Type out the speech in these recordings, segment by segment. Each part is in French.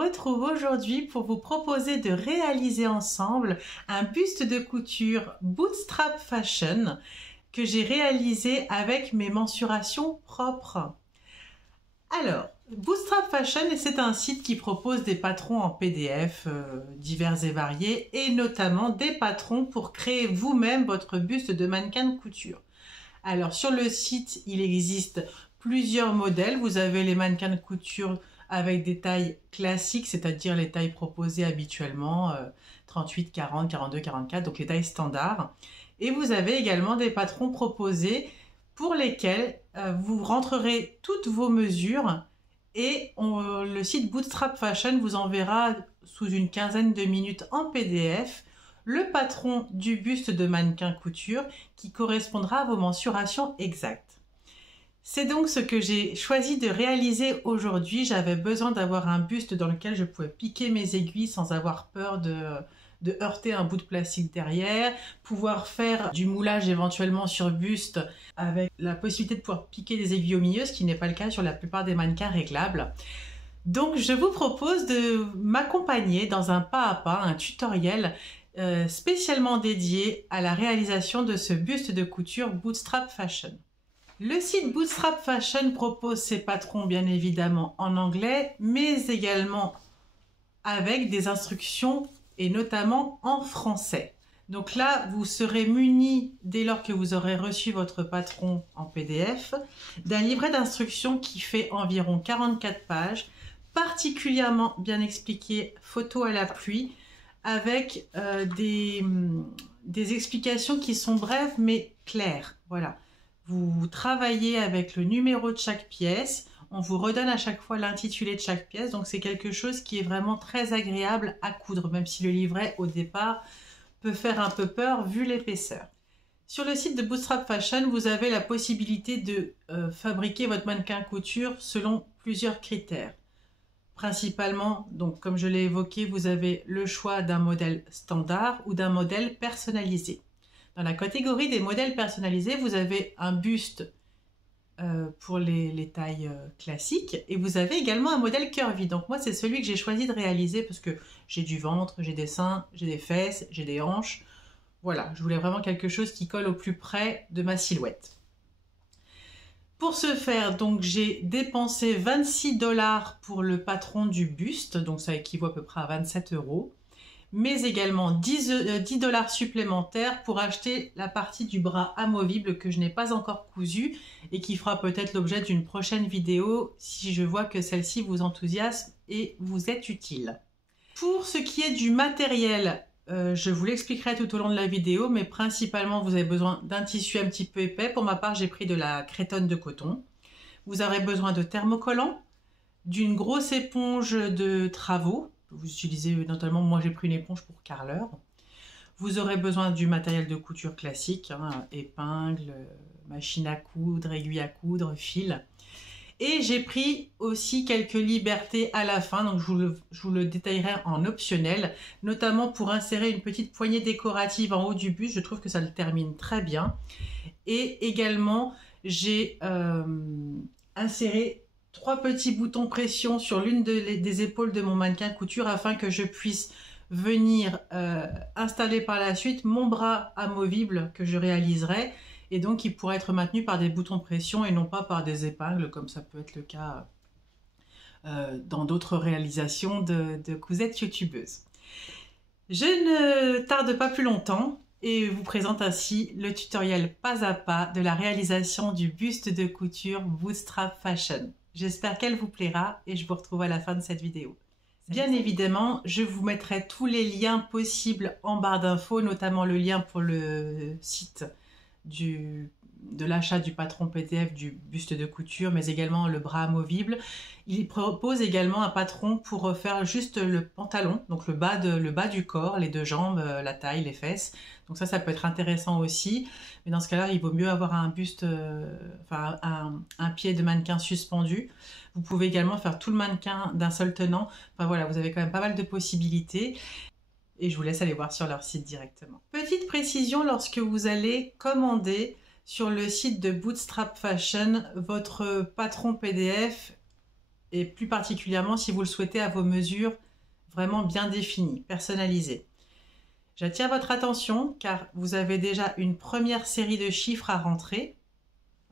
retrouve aujourd'hui pour vous proposer de réaliser ensemble un buste de couture Bootstrap Fashion que j'ai réalisé avec mes mensurations propres. Alors, Bootstrap Fashion, c'est un site qui propose des patrons en PDF divers et variés et notamment des patrons pour créer vous-même votre buste de mannequin de couture. Alors, sur le site, il existe plusieurs modèles. Vous avez les mannequins de couture avec des tailles classiques, c'est-à-dire les tailles proposées habituellement, 38, 40, 42, 44, donc les tailles standards. Et vous avez également des patrons proposés pour lesquels vous rentrerez toutes vos mesures et le site Bootstrap Fashion vous enverra sous une quinzaine de minutes en PDF le patron du buste de mannequin couture qui correspondra à vos mensurations exactes. C'est donc ce que j'ai choisi de réaliser aujourd'hui. J'avais besoin d'avoir un buste dans lequel je pouvais piquer mes aiguilles sans avoir peur de heurter un bout de plastique derrière, pouvoir faire du moulage éventuellement sur buste avec la possibilité de pouvoir piquer des aiguilles au milieu, ce qui n'est pas le cas sur la plupart des mannequins réglables. Donc je vous propose de m'accompagner dans un pas à pas, un tutoriel spécialement dédié à la réalisation de ce buste de couture Bootstrap Fashion. Le site Bootstrap Fashion propose ses patrons bien évidemment en anglais, mais également avec des instructions et notamment en français. Donc là, vous serez muni, dès lors que vous aurez reçu votre patron en PDF, d'un livret d'instructions qui fait environ 44 pages, particulièrement bien expliqué, photo à l'appui, avec des explications qui sont brèves mais claires. Voilà. Vous travaillez avec le numéro de chaque pièce, on vous redonne à chaque fois l'intitulé de chaque pièce, donc c'est quelque chose qui est vraiment très agréable à coudre, même si le livret au départ peut faire un peu peur vu l'épaisseur. Sur le site de Bootstrap Fashion, vous avez la possibilité de fabriquer votre mannequin couture selon plusieurs critères. Principalement, donc comme je l'ai évoqué, vous avez le choix d'un modèle standard ou d'un modèle personnalisé. Dans la catégorie des modèles personnalisés, vous avez un buste pour les tailles classiques et vous avez également un modèle curvy. Donc moi, c'est celui que j'ai choisi de réaliser parce que j'ai du ventre, j'ai des seins, j'ai des fesses, j'ai des hanches. Voilà, je voulais vraiment quelque chose qui colle au plus près de ma silhouette. Pour ce faire, donc j'ai dépensé 26 $ pour le patron du buste, donc ça équivaut à peu près à 27 €. Mais également 10 $ supplémentaires pour acheter la partie du bras amovible que je n'ai pas encore cousu et qui fera peut-être l'objet d'une prochaine vidéo si je vois que celle-ci vous enthousiasme et vous est utile. Pour ce qui est du matériel, je vous l'expliquerai tout au long de la vidéo, mais principalement vous avez besoin d'un tissu un petit peu épais. Pour ma part, j'ai pris de la cretonne de coton. Vous aurez besoin de thermocollants, d'une grosse éponge de travaux. Vous utilisez notamment, moi j'ai pris une éponge pour carreleur. Vous aurez besoin du matériel de couture classique, hein, épingles, machine à coudre, aiguille à coudre, fil. Et j'ai pris aussi quelques libertés à la fin, donc je vous le détaillerai en optionnel, notamment pour insérer une petite poignée décorative en haut du buste. Je trouve que ça le termine très bien. Et également, j'ai inséré 3 petits boutons pression sur l'une des épaules de mon mannequin couture afin que je puisse venir installer par la suite mon bras amovible que je réaliserai et donc qui pourra être maintenu par des boutons pression et non pas par des épingles comme ça peut être le cas dans d'autres réalisations de cousettes youtubeuses. Je ne tarde pas plus longtemps et vous présente ainsi le tutoriel pas à pas de la réalisation du buste de couture Bootstrap Fashion. J'espère qu'elle vous plaira et je vous retrouve à la fin de cette vidéo. Bien évidemment, je vous mettrai tous les liens possibles en barre d'infos, notamment le lien pour le site de l'achat du patron PDF du buste de couture, mais également le bras amovible. Il propose également un patron pour faire juste le pantalon, donc le bas du corps, les deux jambes, la taille, les fesses. Donc ça peut être intéressant aussi. Mais dans ce cas-là, il vaut mieux avoir un buste, un pied de mannequin suspendu. Vous pouvez également faire tout le mannequin d'un seul tenant. Enfin voilà, vous avez quand même pas mal de possibilités. Et je vous laisse aller voir sur leur site directement. Petite précision, lorsque vous allez commander sur le site de Bootstrap Fashion votre patron PDF et plus particulièrement si vous le souhaitez à vos mesures vraiment bien définies, personnalisées. J'attire votre attention car vous avez déjà une première série de chiffres à rentrer,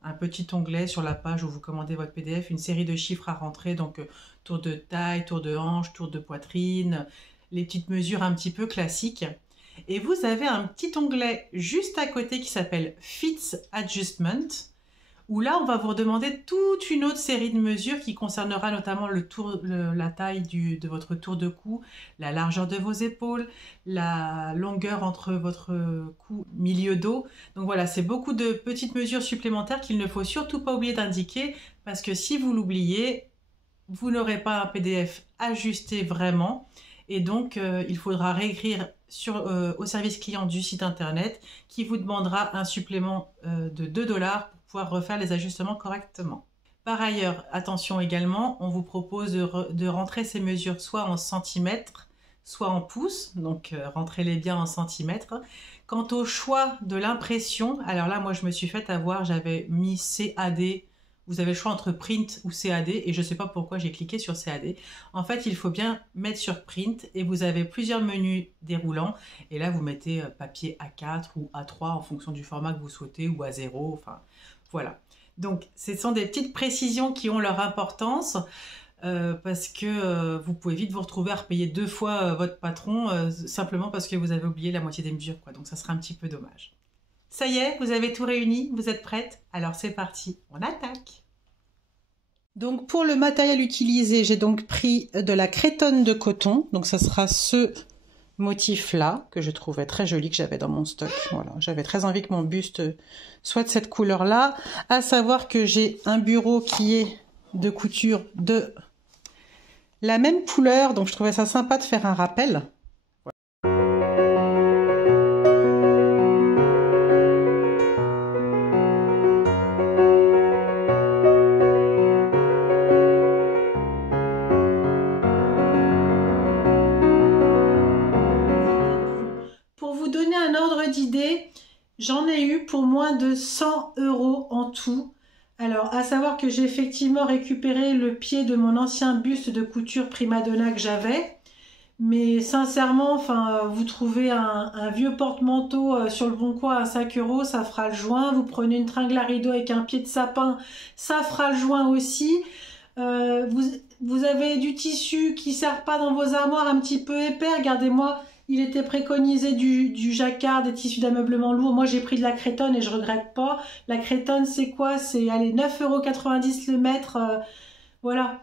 un petit onglet sur la page où vous commandez votre PDF, une série de chiffres à rentrer, donc tour de taille, tour de hanche, tour de poitrine, les petites mesures un petit peu classiques. Et vous avez un petit onglet juste à côté qui s'appelle Fits Adjustment, où là on va vous redemander toute une autre série de mesures qui concernera notamment la taille de votre tour de cou, la largeur de vos épaules, la longueur entre votre cou, milieu dos. Donc voilà, c'est beaucoup de petites mesures supplémentaires qu'il ne faut surtout pas oublier d'indiquer, parce que si vous l'oubliez, vous n'aurez pas un PDF ajusté vraiment, et donc il faudra réécrire au service client du site internet qui vous demandera un supplément de 2 $ pour pouvoir refaire les ajustements correctement. Par ailleurs, attention également, on vous propose de rentrer ces mesures soit en centimètres, soit en pouces, donc rentrez-les bien en centimètres. Quant au choix de l'impression, alors là, moi je me suis fait avoir, j'avais mis CAD. Vous avez le choix entre print ou CAD et je ne sais pas pourquoi j'ai cliqué sur CAD. En fait, il faut bien mettre sur print et vous avez plusieurs menus déroulants. Et là, vous mettez papier A4 ou A3 en fonction du format que vous souhaitez ou A0. Enfin, voilà. Donc, ce sont des petites précisions qui ont leur importance parce que vous pouvez vite vous retrouver à repayer 2 fois votre patron simplement parce que vous avez oublié la moitié des mesures, quoi. Donc, ça serait un petit peu dommage. Ça y est, vous avez tout réuni, vous êtes prête? Alors c'est parti, on attaque! Donc pour le matériel utilisé, j'ai donc pris de la crétonne de coton. Donc ça sera ce motif-là, que je trouvais très joli, que j'avais dans mon stock. Voilà, j'avais très envie que mon buste soit de cette couleur-là. À savoir que j'ai un bureau qui est de couture de la même couleur. Donc je trouvais ça sympa de faire un rappel. J'en ai eu pour moins de 100 € en tout. Alors, à savoir que j'ai effectivement récupéré le pied de mon ancien buste de couture prima donna que j'avais. Mais sincèrement, enfin, vous trouvez un vieux porte-manteau sur le Bon Coin à 5 €, ça fera le joint. Vous prenez une tringle à rideau avec un pied de sapin, ça fera le joint aussi. Vous avez du tissu qui ne sert pas dans vos armoires un petit peu épais. Regardez-moi. Il était préconisé du jacquard, des tissus d'ameublement lourd. Moi, j'ai pris de la crétonne et je regrette pas. La crétonne, c'est quoi? C'est, allez, 9,90 € le mètre. Voilà.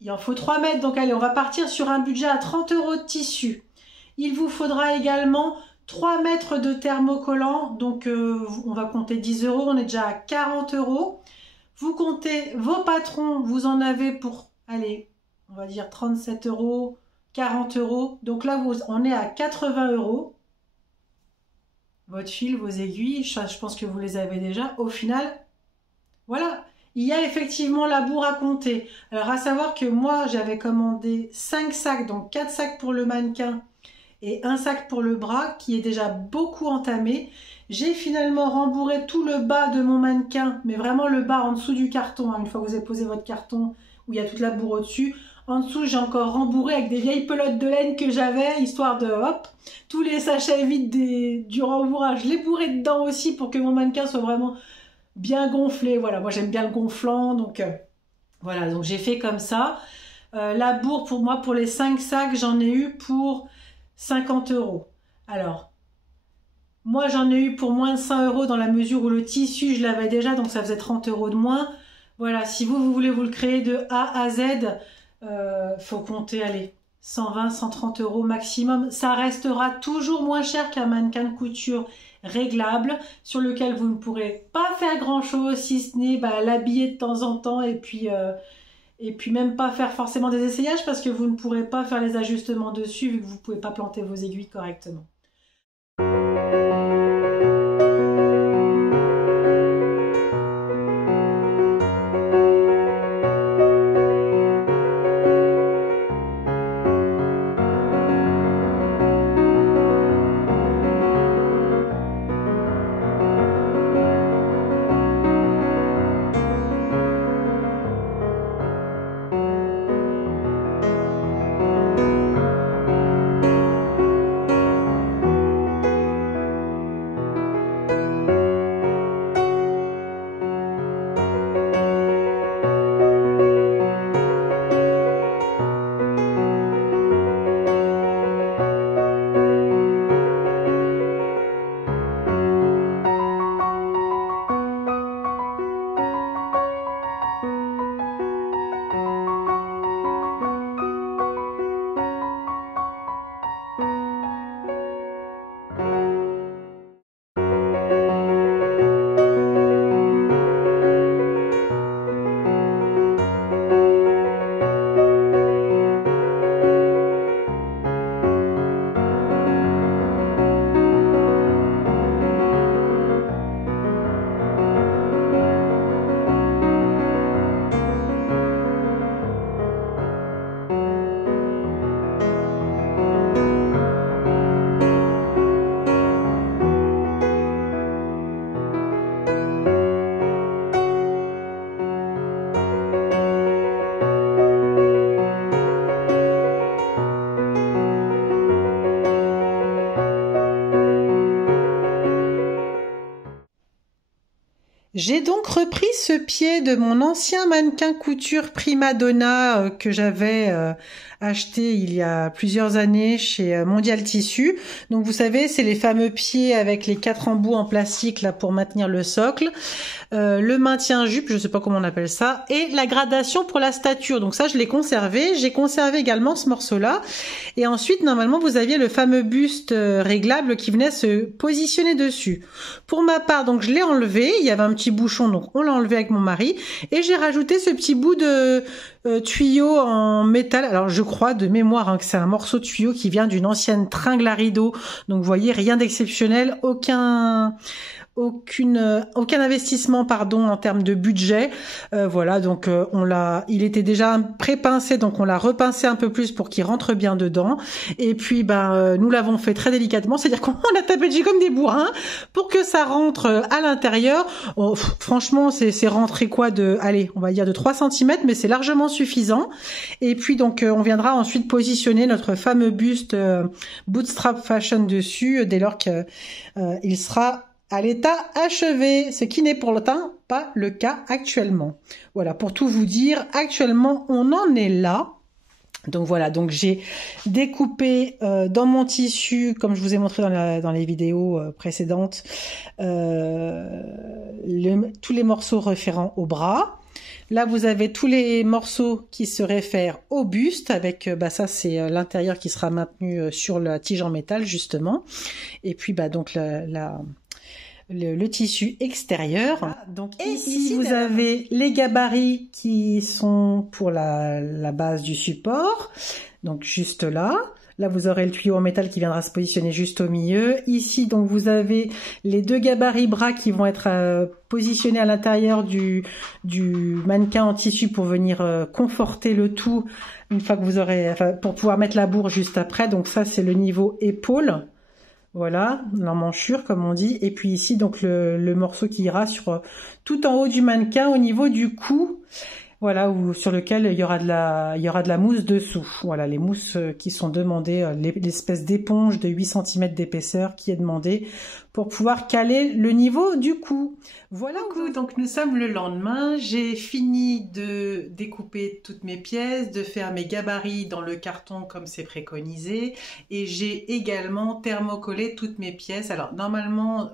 Il en faut 3 mètres. Donc, allez, on va partir sur un budget à 30 € de tissu. Il vous faudra également 3 mètres de thermocollant. Donc, on va compter 10 €. On est déjà à 40 €. Vous comptez vos patrons. Vous en avez pour, allez, on va dire 37 €. 40 €, donc là on est à 80 €. Votre fil, vos aiguilles, je pense que vous les avez déjà. Au final, voilà, il y a effectivement la bourre à compter. Alors à savoir que moi j'avais commandé 5 sacs, donc 4 sacs pour le mannequin et un sac pour le bras qui est déjà beaucoup entamé. J'ai finalement rembourré tout le bas de mon mannequin, mais vraiment le bas en dessous du carton, hein, une fois que vous avez posé votre carton où il y a toute la bourre au-dessus. En dessous, j'ai encore rembourré avec des vieilles pelotes de laine que j'avais, histoire de, hop, tous les sachets vides du rembourrage, je les bourré dedans aussi pour que mon mannequin soit vraiment bien gonflé. Voilà, moi j'aime bien le gonflant, donc voilà, donc j'ai fait comme ça. La bourre, pour moi, pour les 5 sacs, j'en ai eu pour 50 €. Alors, moi j'en ai eu pour moins de 100 € dans la mesure où le tissu, je l'avais déjà, donc ça faisait 30 € de moins. Voilà, si vous voulez vous le créer de A à Z, faut compter, allez, 120, 130 € maximum. Ça restera toujours moins cher qu'un mannequin de couture réglable sur lequel vous ne pourrez pas faire grand chose si ce n'est l'habiller de temps en temps et puis même pas faire forcément des essayages parce que vous ne pourrez pas faire les ajustements dessus vu que vous ne pouvez pas planter vos aiguilles correctement. J'ai donc repris ce pied de mon ancien mannequin couture Prima Donna que j'avais acheté il y a plusieurs années chez Mondial Tissu. Donc vous savez, c'est les fameux pieds avec les 4 embouts en plastique là pour maintenir le socle, le maintien jupe, je sais pas comment on appelle ça, et la gradation pour la stature. Donc ça, je l'ai conservé. J'ai conservé également ce morceau-là. Et ensuite, normalement, vous aviez le fameux buste réglable qui venait se positionner dessus. Pour ma part, donc je l'ai enlevé. Il y avait un petit bouchon, donc on l'a enlevé avec mon mari. Et j'ai rajouté ce petit bout de tuyau en métal. Alors je crois de mémoire que c'est un morceau de tuyau qui vient d'une ancienne tringle à rideau. Donc vous voyez, rien d'exceptionnel, aucun investissement en termes de budget. Voilà, donc il était déjà pré-pincé, donc on l'a repincé un peu plus pour qu'il rentre bien dedans. Et puis nous l'avons fait très délicatement, c'est-à-dire qu'on a tapé dessus comme des bourrins pour que ça rentre à l'intérieur. Oh, franchement, c'est rentré quoi allez, on va dire de 3 cm, mais c'est largement suffisant. Et puis donc on viendra ensuite positionner notre fameux buste Bootstrap Fashion dessus dès lors qu'il sera à l'état achevé, ce qui n'est pour l'instant pas le cas actuellement. Voilà, pour tout vous dire, actuellement on en est là. Donc voilà, donc j'ai découpé dans mon tissu, comme je vous ai montré dans les vidéos précédentes, tous les morceaux référents au bras. Là, vous avez tous les morceaux qui se réfèrent au buste, avec ça c'est l'intérieur qui sera maintenu sur la tige en métal justement. Et puis donc le tissu extérieur. Voilà, donc ici vous avez les gabarits qui sont pour la base du support, donc juste là. Là, vous aurez le tuyau en métal qui viendra se positionner juste au milieu. Ici, donc, vous avez les 2 gabarits bras qui vont être positionnés à l'intérieur du mannequin en tissu pour venir conforter le tout une fois que vous aurez, pour pouvoir mettre la bourre juste après. Donc ça, c'est le niveau épaule. Voilà, l'emmanchure comme on dit. Et puis ici, donc le morceau qui ira sur tout en haut du mannequin au niveau du cou. Voilà, sur lequel il y aura de la mousse dessous. Voilà, les mousses qui sont demandées, l'espèce d'éponge de 8 cm d'épaisseur qui est demandée pour pouvoir caler le niveau du cou. Voilà, donc nous sommes le lendemain. J'ai fini de découper toutes mes pièces, de faire mes gabarits dans le carton comme c'est préconisé. Et j'ai également thermocollé toutes mes pièces. Alors, normalement...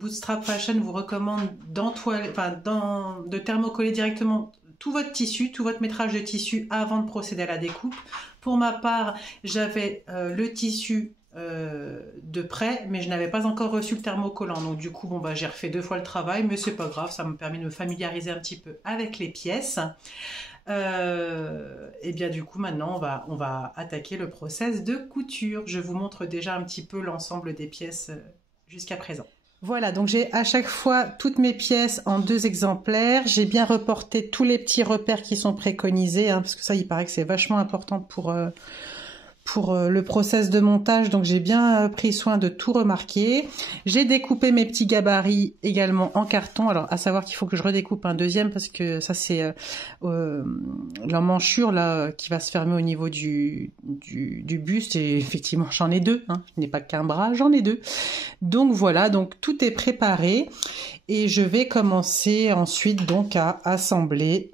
Bootstrap Fashion vous recommande de thermocoller directement tout votre tissu, tout votre métrage de tissu avant de procéder à la découpe. Pour ma part, j'avais le tissu de près, mais je n'avais pas encore reçu le thermocollant. Donc du coup, j'ai refait 2 fois le travail, mais c'est pas grave, ça me permet de me familiariser un petit peu avec les pièces. Et bien du coup maintenant on va attaquer le process de couture. Je vous montre déjà un petit peu l'ensemble des pièces jusqu'à présent. Voilà, donc j'ai à chaque fois toutes mes pièces en 2 exemplaires. J'ai bien reporté tous les petits repères qui sont préconisés, parce que ça, il paraît que c'est vachement important pour le process de montage. Donc j'ai bien pris soin de tout remarquer. J'ai découpé mes petits gabarits également en carton. Alors à savoir qu'il faut que je redécoupe un deuxième parce que ça c'est l'emmanchure là qui va se fermer au niveau du buste. Et effectivement j'en ai 2. Je n'ai pas qu'un bras, j'en ai 2. Donc voilà, donc tout est préparé et je vais commencer ensuite donc à assembler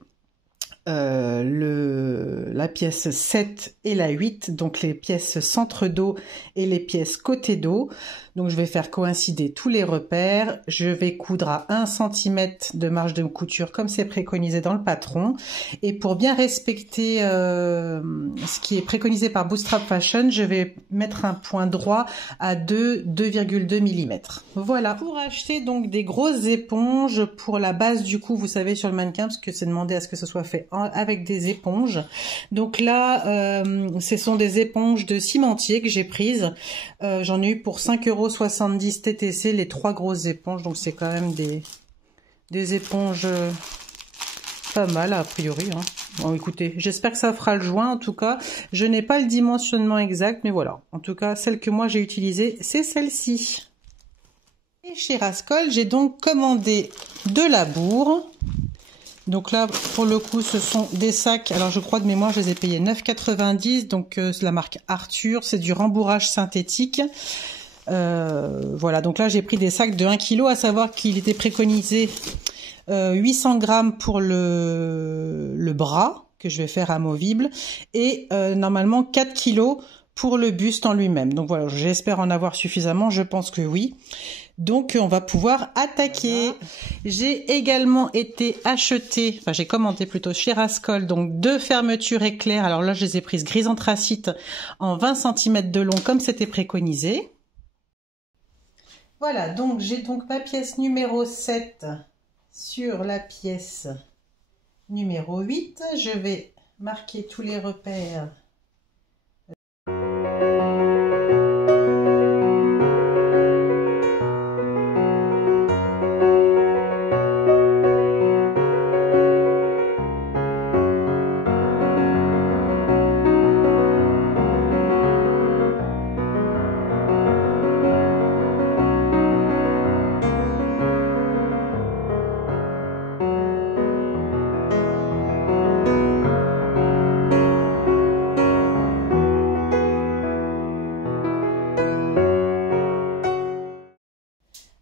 la pièce 7 et la 8, donc les pièces centre dos et les pièces côté dos. Donc je vais faire coïncider tous les repères. Je vais coudre à 1 cm de marge de couture comme c'est préconisé dans le patron. Et pour bien respecter ce qui est préconisé par Bootstrap Fashion, je vais mettre un point droit à 2,2 mm. Voilà. Pour acheter donc des grosses éponges pour la base du cou, vous savez, sur le mannequin, parce que c'est demandé à ce que ce soit fait avec des éponges. Donc là, ce sont des éponges de cimentier que j'ai prises. J'en ai eu pour 5,70 € TTC, les 3 grosses éponges. Donc c'est quand même des éponges pas mal a priori. Bon, écoutez, j'espère que ça fera le joint. En tout cas, je n'ai pas le dimensionnement exact, mais voilà. En tout cas, celle que moi j'ai utilisée, c'est celle-ci. Et chez Rascol, j'ai donc commandé de la bourre. Donc là, pour le coup, ce sont des sacs. Alors, je crois de mémoire, je les ai payés 9,90 €. Donc, c'est la marque Arthur. C'est du rembourrage synthétique. Voilà, donc là j'ai pris des sacs de 1 kg, à savoir qu'il était préconisé 800 grammes pour le bras, que je vais faire amovible, et normalement 4 kg pour le buste en lui-même. Donc voilà, j'espère en avoir suffisamment, je pense que oui. Donc on va pouvoir attaquer. Voilà. J'ai également été acheter, enfin j'ai commandé plutôt chez Rascol, donc 2 fermetures éclairs. Alors là je les ai prises gris anthracite en 20 cm de long comme c'était préconisé. Voilà, donc j'ai donc ma pièce numéro 7 sur la pièce numéro 8. Je vais marquer tous les repères.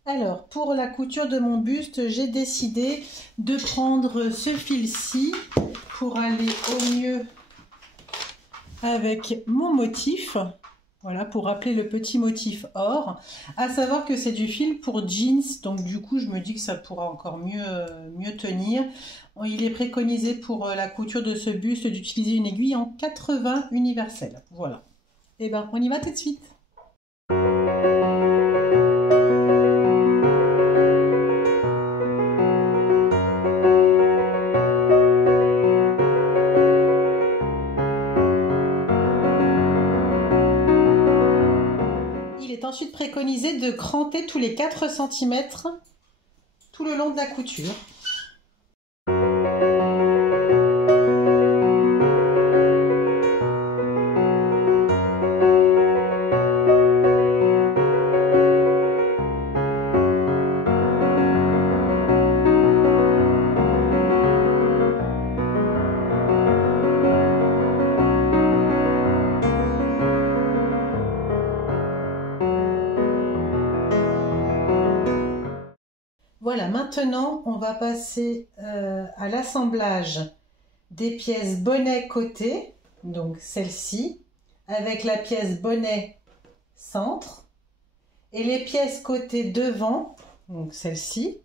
Alors, pour la couture de mon buste, j'ai décidé de prendre ce fil-ci pour aller au mieux avec mon motif. Voilà, pour rappeler le petit motif or. À savoir que c'est du fil pour jeans, donc du coup, je me dis que ça pourra encore mieux tenir. Il est préconisé pour la couture de ce buste d'utiliser une aiguille en 80 universelle. Voilà. Et ben, on y va tout de suite. Ensuite préconisé de cranter tous les 4 cm tout le long de la couture. Voilà, maintenant on va passer à l'assemblage des pièces bonnet côté, donc celle-ci, avec la pièce bonnet centre, et les pièces côté devant, donc celle-ci,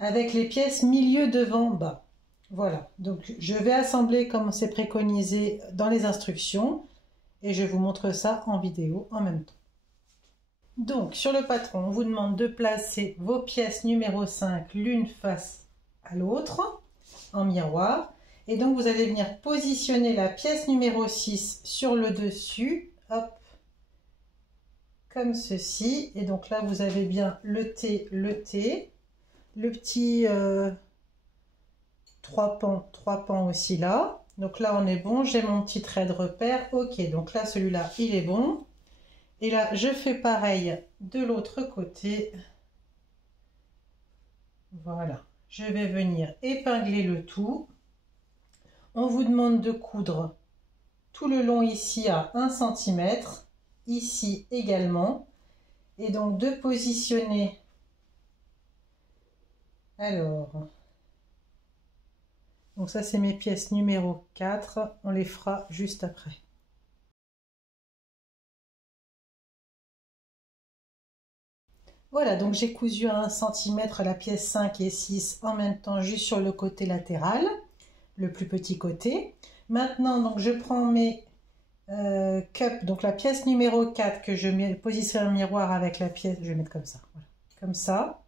avec les pièces milieu devant bas. Voilà, donc je vais assembler comme c'est préconisé dans les instructions, et je vous montre ça en vidéo en même temps. Donc, sur le patron, on vous demande de placer vos pièces numéro 5 l'une face à l'autre, en miroir. Et donc, vous allez venir positionner la pièce numéro 6 sur le dessus, hop, comme ceci. Et donc là, vous avez bien le T, le petit 3 pans aussi là. Donc là, on est bon, j'ai mon petit trait de repère. Ok, donc là, celui-là, il est bon. Et là, je fais pareil de l'autre côté. Voilà. Je vais venir épingler le tout. On vous demande de coudre tout le long ici à 1 cm. Ici également. Et donc de positionner. Alors. Donc ça, c'est mes pièces numéro 4. On les fera juste après. Voilà, donc j'ai cousu à 1 cm la pièce 5 et 6 en même temps, juste sur le côté latéral, le plus petit côté. Maintenant, donc je prends mes cups, donc la pièce numéro 4 que je positionne en miroir avec la pièce, je vais mettre comme ça, voilà, comme ça.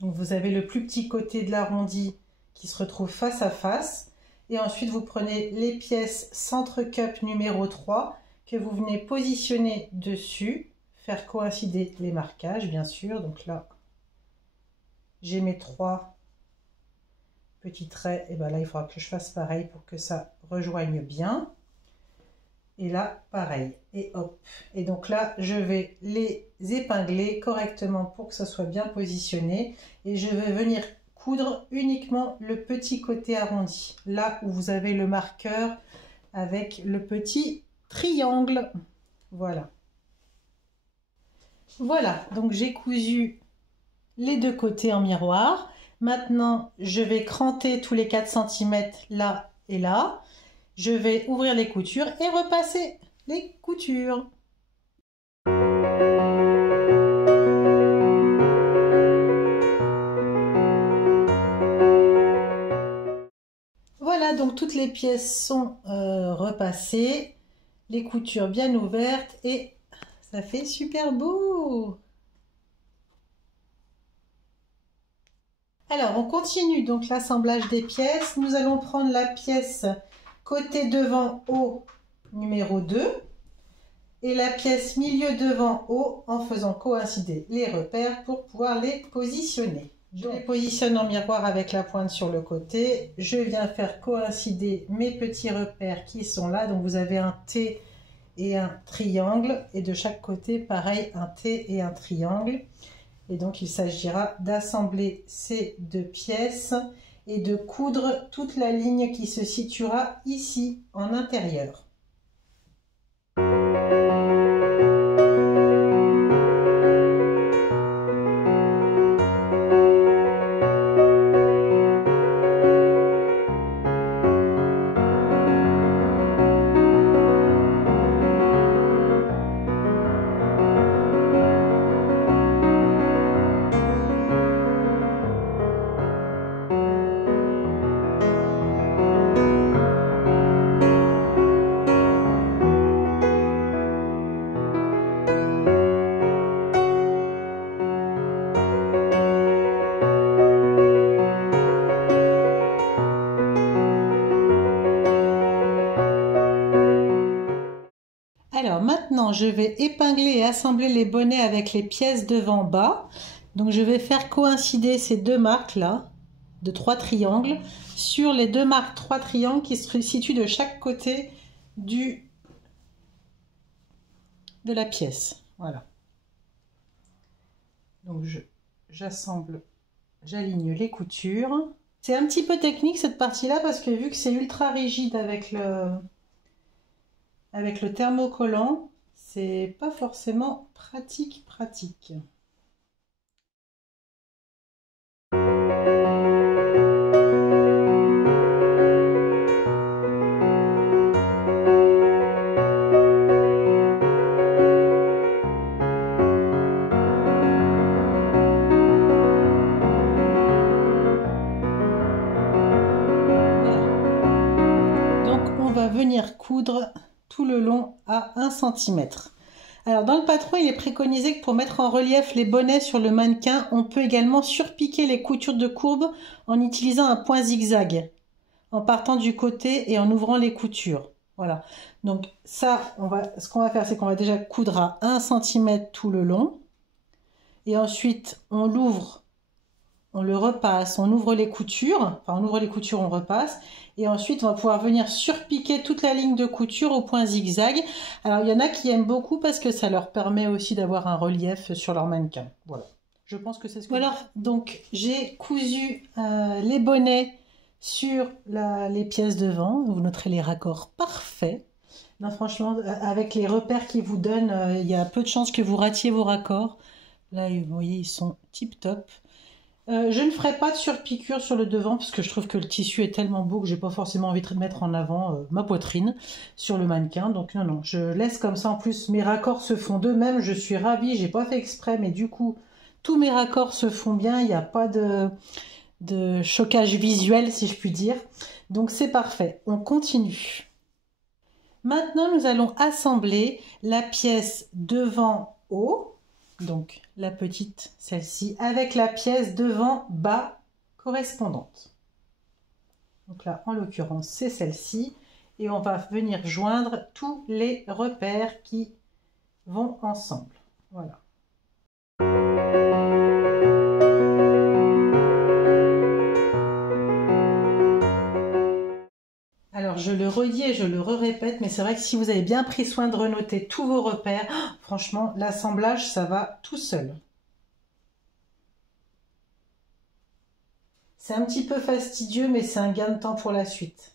Donc vous avez le plus petit côté de l'arrondi qui se retrouve face à face. Et ensuite, vous prenez les pièces centre cup numéro 3 que vous venez positionner dessus. Faire coïncider les marquages, bien sûr. Donc là, j'ai mes 3 petits traits. Et bien là, il faudra que je fasse pareil pour que ça rejoigne bien. Et là, pareil. Et hop. Et donc là, je vais les épingler correctement pour que ça soit bien positionné. Et je vais venir coudre uniquement le petit côté arrondi. Là où vous avez le marqueur avec le petit triangle. Voilà. Voilà, donc j'ai cousu les deux côtés en miroir. Maintenant, je vais cranter tous les 4 cm là et là. Je vais ouvrir les coutures et repasser les coutures. Voilà, donc toutes les pièces sont repassées, les coutures bien ouvertes et ça fait super beau. Alors, on continue donc l'assemblage des pièces. Nous allons prendre la pièce côté devant haut numéro 2 et la pièce milieu devant haut en faisant coïncider les repères pour pouvoir les positionner. Je les positionne en miroir avec la pointe sur le côté. Je viens faire coïncider mes petits repères qui sont là. Donc vous avez un T et un triangle et de chaque côté pareil un T et un triangle. Et donc il s'agira d'assembler ces deux pièces et de coudre toute la ligne qui se situera ici en intérieur. Alors maintenant, je vais épingler et assembler les bonnets avec les pièces devant bas. Donc je vais faire coïncider ces deux marques là, de 3 triangles, sur les deux marques 3 triangles qui se situent de chaque côté de la pièce. Voilà. Donc j'assemble, j'aligne les coutures. C'est un petit peu technique cette partie-là parce que vu que c'est ultra rigide avec le thermocollant, c'est pas forcément pratique. Venir coudre tout le long à 1 cm. Alors dans le patron, il est préconisé que pour mettre en relief les bonnets sur le mannequin, on peut également surpiquer les coutures de courbe en utilisant un point zigzag, en partant du côté et en ouvrant les coutures. Voilà. Donc ça, ce qu'on va faire, c'est qu'on va déjà coudre à 1 cm tout le long. Et ensuite, on l'ouvre, on le repasse, on ouvre les coutures. Enfin, on ouvre les coutures, on repasse. Et ensuite, on va pouvoir venir surpiquer toute la ligne de couture au point zigzag. Alors, il y en a qui aiment beaucoup parce que ça leur permet aussi d'avoir un relief sur leur mannequin. Voilà. Je pense que c'est ce que... Voilà, donc j'ai cousu les bonnets sur les pièces devant. Vous noterez les raccords parfaits. Non, franchement, avec les repères qu'ils vous donnent, il y a peu de chances que vous ratiez vos raccords. Là, vous voyez, ils sont tip-top. Je ne ferai pas de surpiqûre sur le devant parce que je trouve que le tissu est tellement beau que j'ai pas forcément envie de mettre en avant ma poitrine sur le mannequin. Donc non, je laisse comme ça. En plus, mes raccords se font d'eux-mêmes. Je suis ravie, j'ai pas fait exprès, mais du coup, tous mes raccords se font bien. Il n'y a pas de chocage visuel, si je puis dire. Donc c'est parfait. On continue. Maintenant, nous allons assembler la pièce devant haut. Donc la petite, celle-ci, avec la pièce devant bas correspondante. Donc là, en l'occurrence, c'est celle-ci. Et on va venir joindre tous les repères qui vont ensemble. Voilà. Alors, je le redis et je le répète, mais c'est vrai que si vous avez bien pris soin de renoter tous vos repères, franchement, l'assemblage, ça va tout seul. C'est un petit peu fastidieux, mais c'est un gain de temps pour la suite.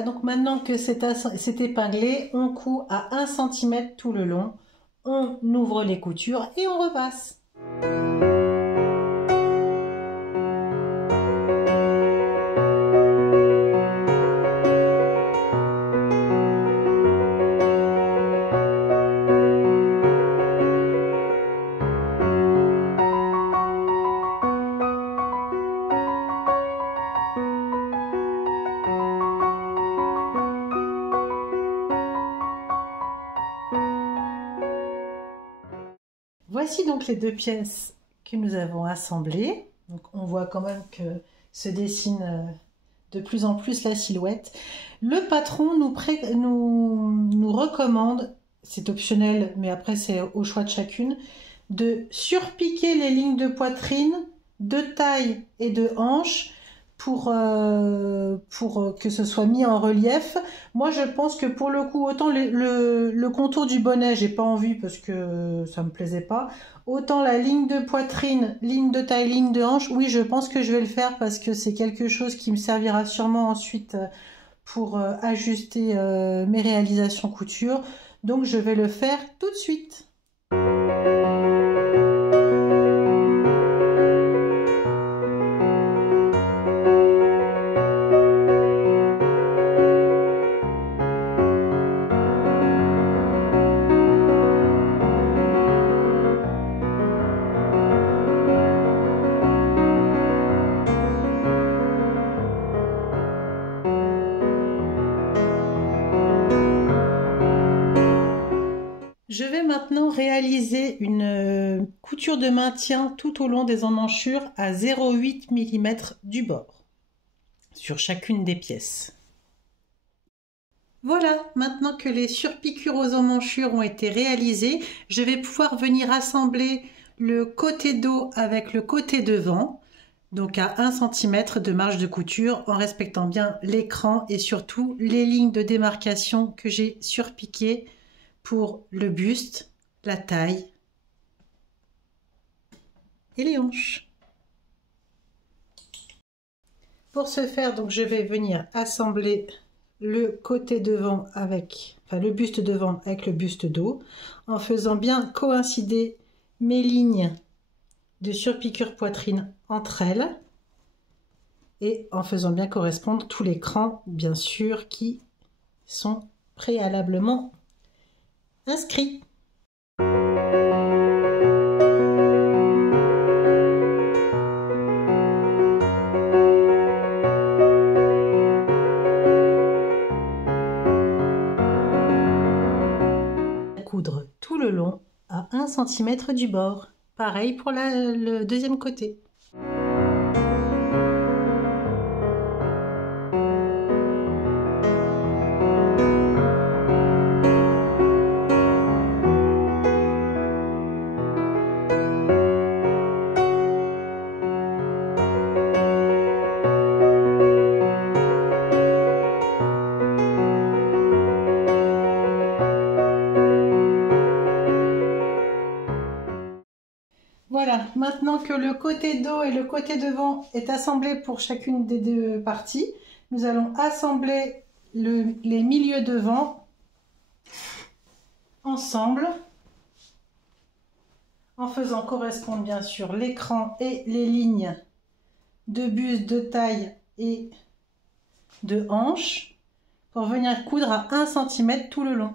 Voilà, donc maintenant que c'est épinglé, on coud à 1 cm tout le long. On ouvre les coutures et on repasse. Voici donc les deux pièces que nous avons assemblées. Donc on voit quand même que se dessine de plus en plus la silhouette. Le patron nous recommande, c'est optionnel mais après c'est au choix de chacune, de surpiquer les lignes de poitrine, de taille et de hanche pour que ce soit mis en relief. Moi je pense que pour le coup, autant le contour du bonnet j'ai pas envie parce que ça me plaisait pas, autant la ligne de poitrine, ligne de taille, ligne de hanche, oui je pense que je vais le faire parce que c'est quelque chose qui me servira sûrement ensuite pour ajuster mes réalisations couture, donc je vais le faire tout de suite. Je vais maintenant réaliser une couture de maintien tout au long des emmanchures à 0,8 mm du bord sur chacune des pièces. Voilà, maintenant que les surpiqûres aux emmanchures ont été réalisées, je vais pouvoir venir assembler le côté dos avec le côté devant, donc à 1 cm de marge de couture en respectant bien l'écran et surtout les lignes de démarcation que j'ai surpiquées pour le buste, la taille et les hanches. Pour ce faire, donc je vais venir assembler le côté devant avec, le buste devant avec le buste dos, en faisant bien coïncider mes lignes de surpiqûre poitrine entre elles et en faisant bien correspondre tous les crans, bien sûr, qui sont préalablement inscrits. Coudre tout le long à 1 cm du bord. Pareil pour le deuxième côté. Voilà, maintenant que le côté dos et le côté devant est assemblé pour chacune des deux parties, nous allons assembler les milieux devant ensemble en faisant correspondre bien sûr l'écran et les lignes de buste, de taille et de hanche pour venir coudre à 1 cm tout le long.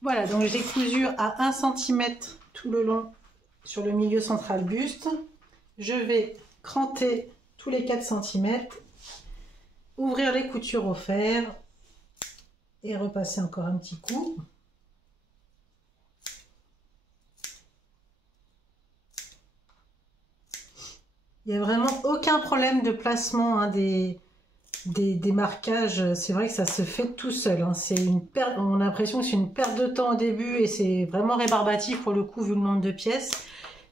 Voilà, donc j'ai cousu à 1 cm tout le long sur le milieu central buste. Je vais cranter tous les 4 cm, ouvrir les coutures au fer et repasser encore un petit coup. Il n'y a vraiment aucun problème de placement des marquages. C'est vrai que ça se fait tout seul. On a l'impression que c'est une perte de temps au début et c'est vraiment rébarbatif pour le coup vu le nombre de pièces.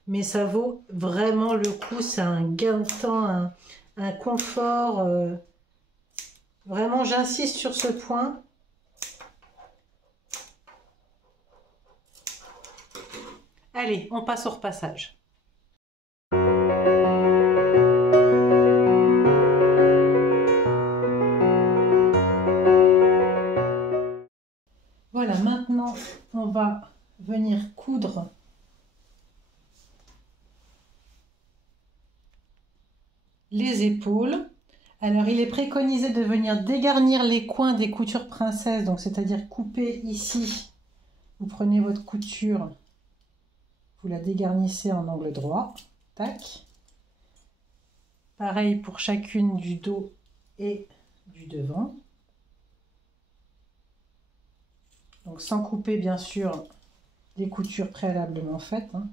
Mais ça vaut vraiment le coup. C'est un gain de temps, un confort. Vraiment, j'insiste sur ce point. Allez, on passe au repassage. maintenant, on va venir coudre les épaules. Alors, il est préconisé de venir dégarnir les coins des coutures princesse, donc c'est-à-dire couper ici. Vous prenez votre couture, vous la dégarnissez en angle droit. Tac. Pareil pour chacune du dos et du devant. Donc sans couper bien sûr les coutures préalablement faites. Hein.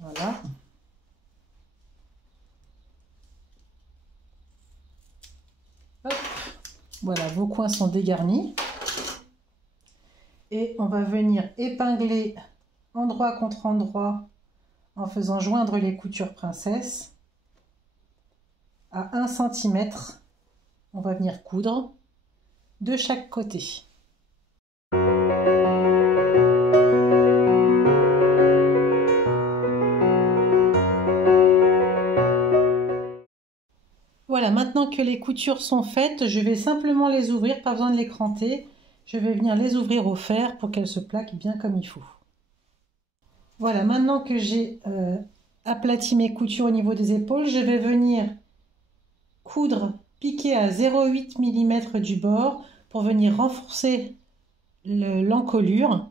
Voilà. Hop. Voilà, vos coins sont dégarnis. Et on va venir épingler endroit contre endroit en faisant joindre les coutures princesse à 1 cm. On va venir coudre de chaque côté. Voilà, maintenant que les coutures sont faites, je vais simplement les ouvrir, pas besoin de les cranter. Je vais venir les ouvrir au fer pour qu'elles se plaquent bien comme il faut. Voilà, maintenant que j'ai aplati mes coutures au niveau des épaules, je vais venir coudre, piquer à 0,8 mm du bord pour venir renforcer l'encolure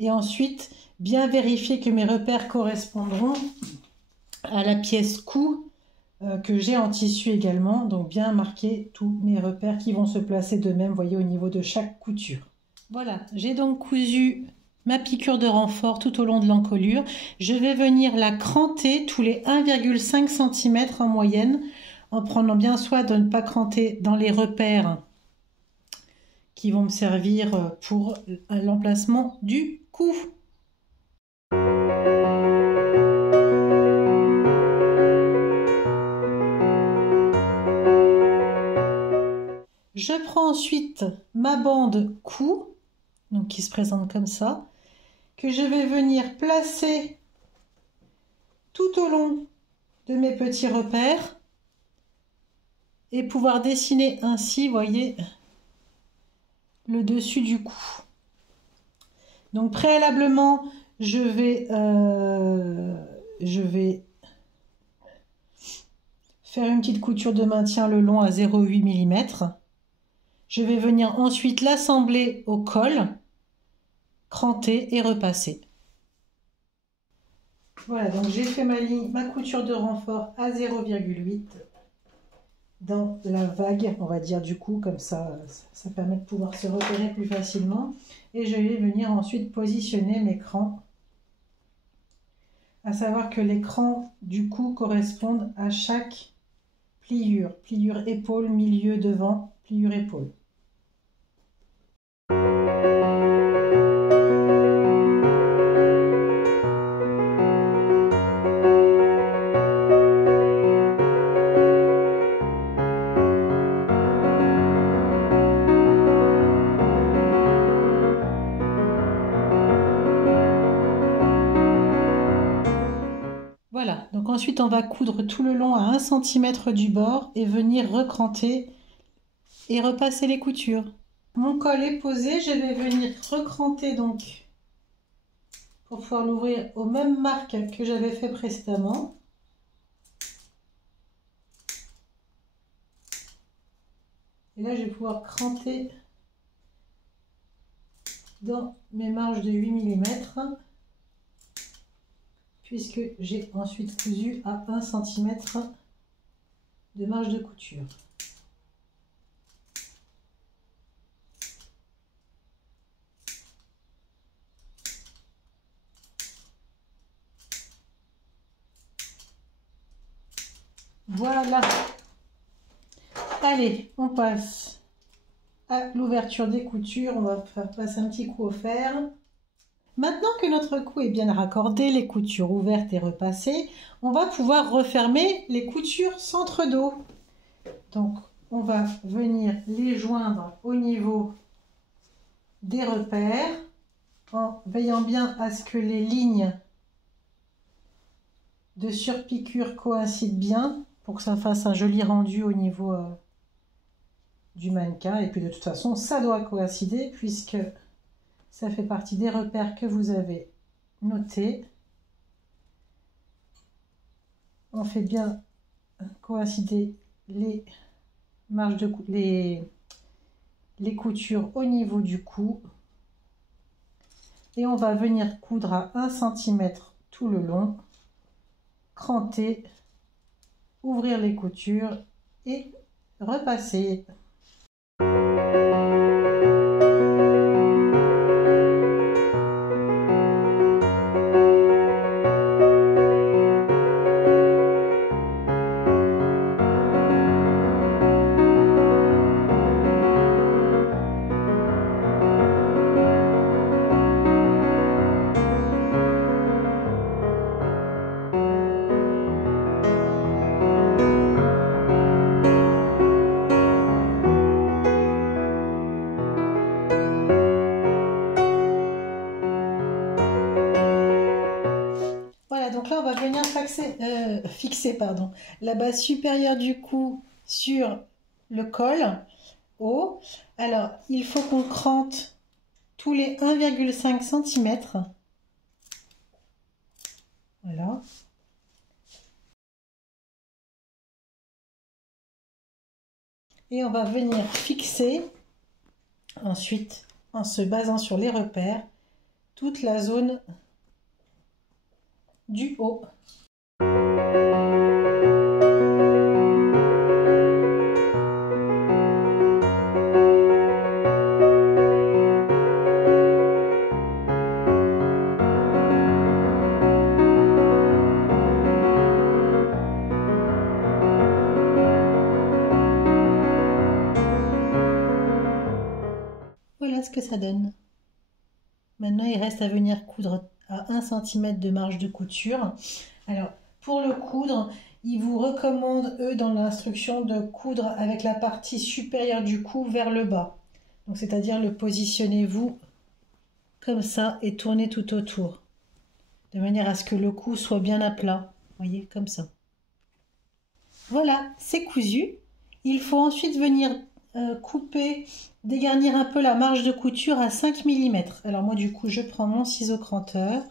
et ensuite bien vérifier que mes repères correspondront à la pièce cou que j'ai en tissu également, donc bien marquer tous mes repères qui vont se placer de même, voyez, au niveau de chaque couture. Voilà, j'ai donc cousu ma piqûre de renfort tout au long de l'encolure. Je vais venir la cranter tous les 1,5 cm en moyenne, en prenant bien soin de ne pas cranter dans les repères qui vont me servir pour l'emplacement du cou. Je prends ensuite ma bande cou, donc qui se présente comme ça, que je vais venir placer tout au long de mes petits repères et pouvoir dessiner ainsi, voyez, le dessus du cou. Donc préalablement, je vais faire une petite couture de maintien le long à 0,8 mm. Je vais venir ensuite l'assembler au col, cranter et repasser. Voilà, donc j'ai fait ma couture de renfort à 0,8 dans la vague, on va dire, du cou, comme ça permet de pouvoir se repérer plus facilement. Et je vais venir ensuite positionner mes crans, à savoir que les crans du cou correspondent à chaque pliure. Pliure épaule, milieu, devant, pliure épaule. Voilà, donc ensuite on va coudre tout le long à 1 cm du bord et venir recranter et repasser les coutures. Mon col est posé, je vais venir recranter donc pour pouvoir l'ouvrir aux mêmes marques que j'avais fait précédemment. Et là je vais pouvoir cranter dans mes marges de 8 mm. Puisque j'ai ensuite cousu à 1 cm de marge de couture. Voilà. Allez, on passe à l'ouverture des coutures. On va faire passer un petit coup au fer. Maintenant que notre cou est bien raccordé, les coutures ouvertes et repassées, on va pouvoir refermer les coutures centre-dos. Donc, on va venir les joindre au niveau des repères en veillant bien à ce que les lignes de surpiqûre coïncident bien pour que ça fasse un joli rendu au niveau du mannequin. Et puis de toute façon, ça doit coïncider puisque ça fait partie des repères que vous avez notés. On fait bien coïncider les marges de les coutures au niveau du cou. Et on va venir coudre à 1 cm tout le long, cranter, ouvrir les coutures et repasser. Donc là, on va venir fixer la base supérieure du cou sur le col haut. Alors, il faut qu'on crante tous les 1,5 cm. Voilà. Et on va venir fixer, ensuite, en se basant sur les repères, toute la zone du haut. Voilà ce que ça donne. Maintenant, il reste à venir coudre à 1 cm de marge de couture. Alors, pour le coudre, ils vous recommandent, eux, dans l'instruction, de coudre avec la partie supérieure du cou vers le bas. Donc, c'est-à-dire le positionnez-vous comme ça et tournez tout autour. De manière à ce que le cou soit bien à plat. Vous voyez, comme ça. Voilà, c'est cousu. Il faut ensuite venir couper, dégarnir un peu la marge de couture à 5 mm. Alors moi du coup je prends mon ciseau cranteur.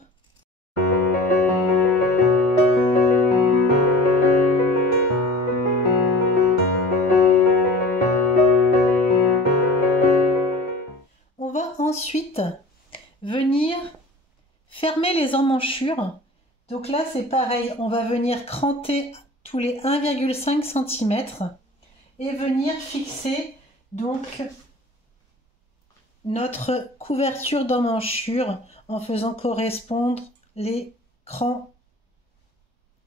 On va ensuite venir fermer les emmanchures. Donc là c'est pareil, on va venir cranter tous les 1,5 cm et venir fixer donc notre couverture d'emmanchure en faisant correspondre les crans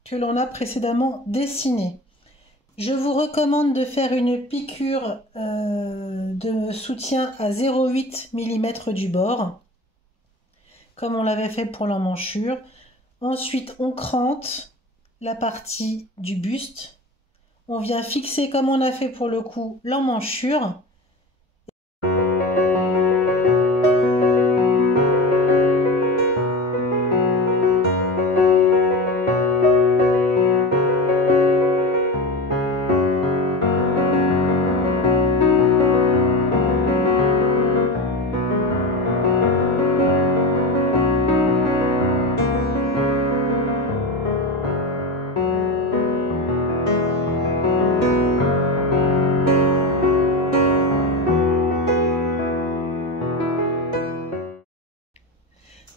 que l'on a précédemment dessinés. Je vous recommande de faire une piqûre de soutien à 0,8 mm du bord, comme on l'avait fait pour l'emmanchure. Ensuite, on crante la partie du buste. On vient fixer, comme on a fait pour le cou, l'emmanchure.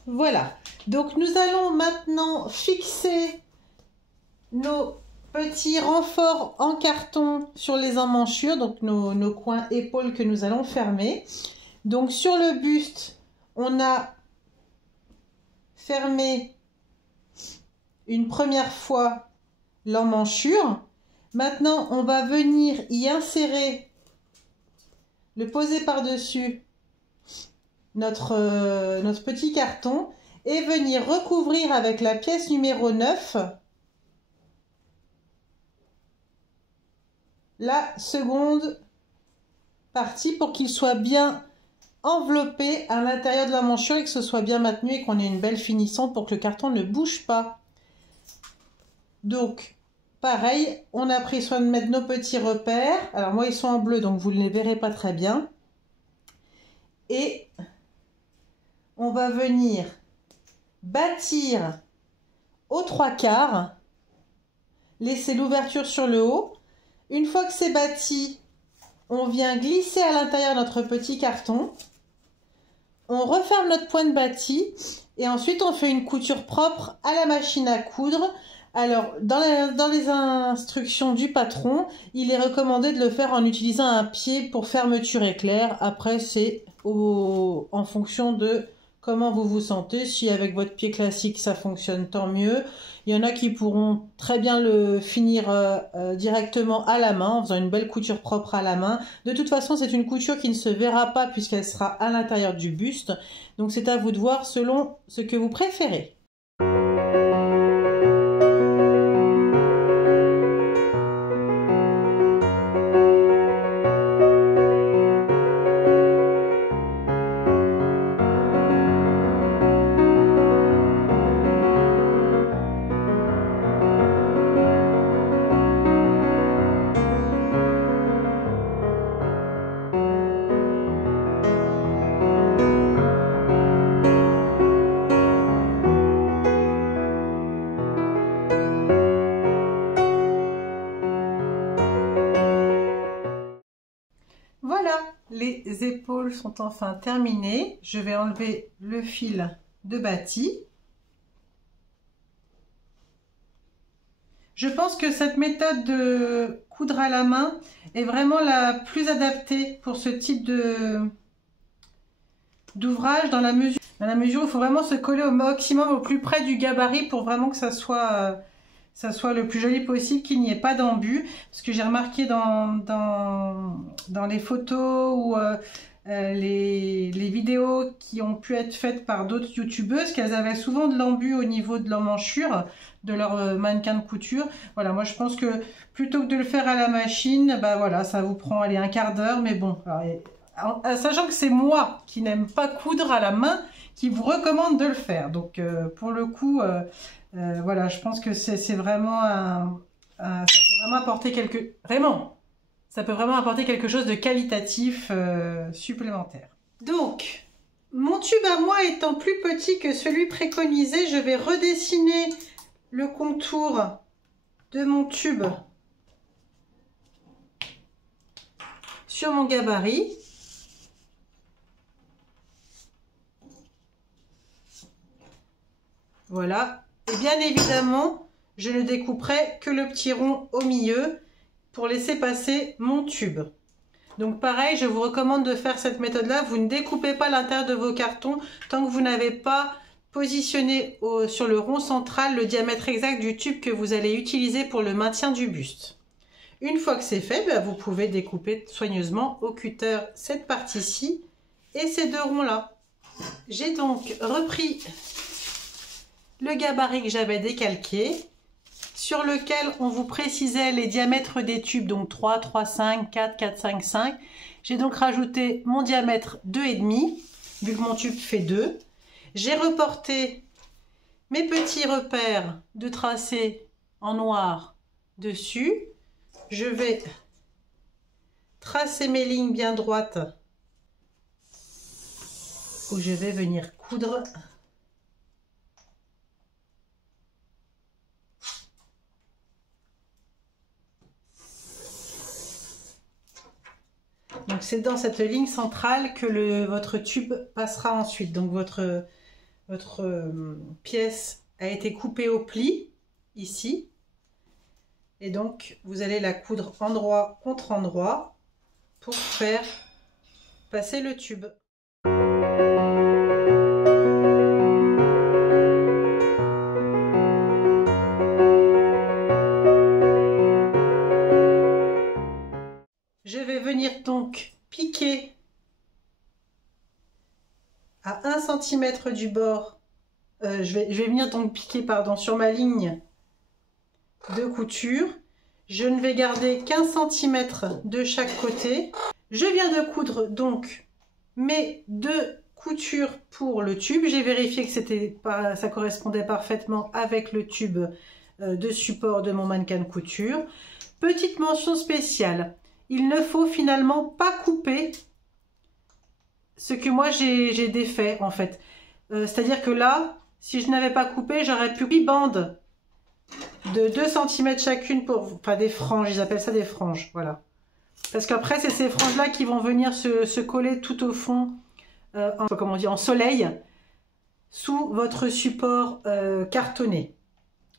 Voilà, donc nous allons maintenant fixer nos petits renforts en carton sur les emmanchures, donc nos coins épaules que nous allons fermer. Donc sur le buste, on a fermé une première fois l'emmanchure. Maintenant, on va venir y insérer, le poser par-dessus notre petit carton et venir recouvrir avec la pièce numéro 9 la seconde partie pour qu'il soit bien enveloppé à l'intérieur de la emmanchure et que ce soit bien maintenu et qu'on ait une belle finition pour que le carton ne bouge pas. Donc, pareil, on a pris soin de mettre nos petits repères. Alors moi, ils sont en bleu, donc vous ne les verrez pas très bien. Et on va venir bâtir aux 3/4, laisser l'ouverture sur le haut. Une fois que c'est bâti, on vient glisser à l'intérieur notre petit carton. On referme notre point de bâti et ensuite on fait une couture propre à la machine à coudre. Alors, dans les instructions du patron, il est recommandé de le faire en utilisant un pied pour fermeture éclair. Après, c'est en fonction de comment vous vous sentez. Si avec votre pied classique, ça fonctionne, tant mieux. Il y en a qui pourront très bien le finir directement à la main, en faisant une belle couture propre à la main. De toute façon, c'est une couture qui ne se verra pas puisqu'elle sera à l'intérieur du buste. Donc, c'est à vous de voir selon ce que vous préférez. Voilà, les épaules sont enfin terminées. Je vais enlever le fil de bâti. Je pense que cette méthode de coudre à la main est vraiment la plus adaptée pour ce type d'ouvrage dans la mesure où il faut vraiment se coller au maximum au plus près du gabarit pour vraiment que ça soit le plus joli possible, qu'il n'y ait pas d'embus. Parce que j'ai remarqué dans les photos ou les vidéos qui ont pu être faites par d'autres youtubeuses, qu'elles avaient souvent de l'embus au niveau de leur manchure, de leur mannequin de couture. Voilà, moi je pense que plutôt que de le faire à la machine, bah voilà, ça vous prend allez, un quart d'heure, mais bon, alors, sachant que c'est moi qui n'aime pas coudre à la main, qui vous recommande de le faire. Donc pour le coup, voilà, je pense que c'est vraiment ça peut vraiment apporter ça peut vraiment apporter quelque chose de qualitatif supplémentaire. Donc, mon tube à moi étant plus petit que celui préconisé, je vais redessiner le contour de mon tube sur mon gabarit. Voilà. Et bien évidemment, je ne découperai que le petit rond au milieu pour laisser passer mon tube. Donc pareil, je vous recommande de faire cette méthode-là. Vous ne découpez pas l'intérieur de vos cartons tant que vous n'avez pas positionné sur le rond central le diamètre exact du tube que vous allez utiliser pour le maintien du buste. Une fois que c'est fait, ben, vous pouvez découper soigneusement au cutter cette partie-ci et ces deux ronds-là. J'ai donc repris le gabarit que j'avais décalqué, sur lequel on vous précisait les diamètres des tubes, donc 3, 3, 5, 4, 4, 5, 5. J'ai donc rajouté mon diamètre 2,5, vu que mon tube fait 2. J'ai reporté mes petits repères de tracé en noir dessus. Je vais tracer mes lignes bien droites où je vais venir coudre. Donc c'est dans cette ligne centrale que votre tube passera ensuite. Donc votre pièce a été coupée au pli, ici. Et donc vous allez la coudre endroit contre endroit pour faire passer le tube. Je vais venir donc piquer à 1 cm du bord. Je vais venir donc piquer sur ma ligne de couture. Je ne vais garder qu'1 cm de chaque côté. Je viens de coudre donc mes deux coutures pour le tube. J'ai vérifié que ça correspondait parfaitement avec le tube de support de mon mannequin de couture. Petite mention spéciale, il ne faut finalement pas couper ce que moi j'ai défait en fait. C'est-à-dire que là, si je n'avais pas coupé, j'aurais pu 8 bandes de 2 cm chacune pour, enfin des franges, ils appellent ça des franges, voilà. Parce qu'après, c'est ces franges-là qui vont venir se coller tout au fond, comment on dit, en soleil, sous votre support cartonné.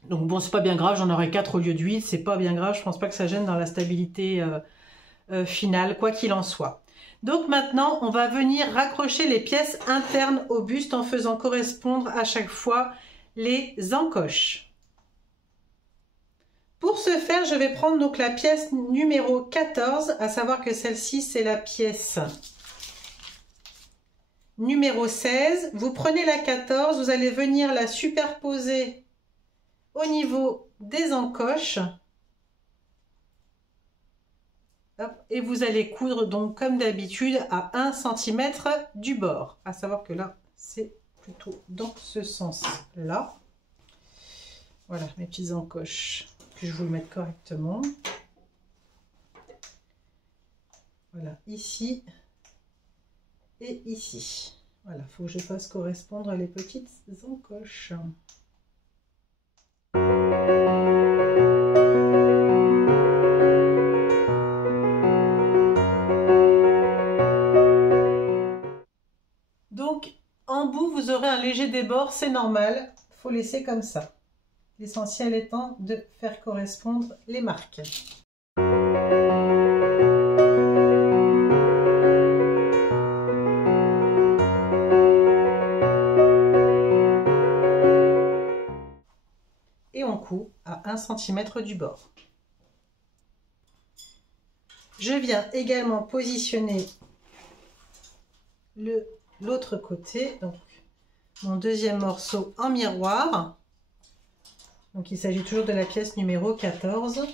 Donc bon, c'est pas bien grave, j'en aurai 4 au lieu de 8, c'est pas bien grave, je pense pas que ça gêne dans la stabilité finale, quoi qu'il en soit. Donc maintenant, on va venir raccrocher les pièces internes au buste en faisant correspondre à chaque fois les encoches. Pour ce faire, je vais prendre donc la pièce numéro 14, à savoir que celle-ci, c'est la pièce numéro 16. Vous prenez la 14, vous allez venir la superposer au niveau des encoches. Hop, et vous allez coudre donc comme d'habitude à 1 cm du bord. À savoir que là, c'est plutôt dans ce sens-là. Voilà mes petites encoches, que je vous le mette correctement. Voilà, ici et ici. Voilà, il faut que je fasse correspondre les petites encoches. Donc, en bout, vous aurez un léger débord, c'est normal, il faut laisser comme ça. L'essentiel étant de faire correspondre les marques. Et on coud à 1 cm du bord. Je viens également positionner l'autre côté, donc mon deuxième morceau en miroir. Donc il s'agit toujours de la pièce numéro 14.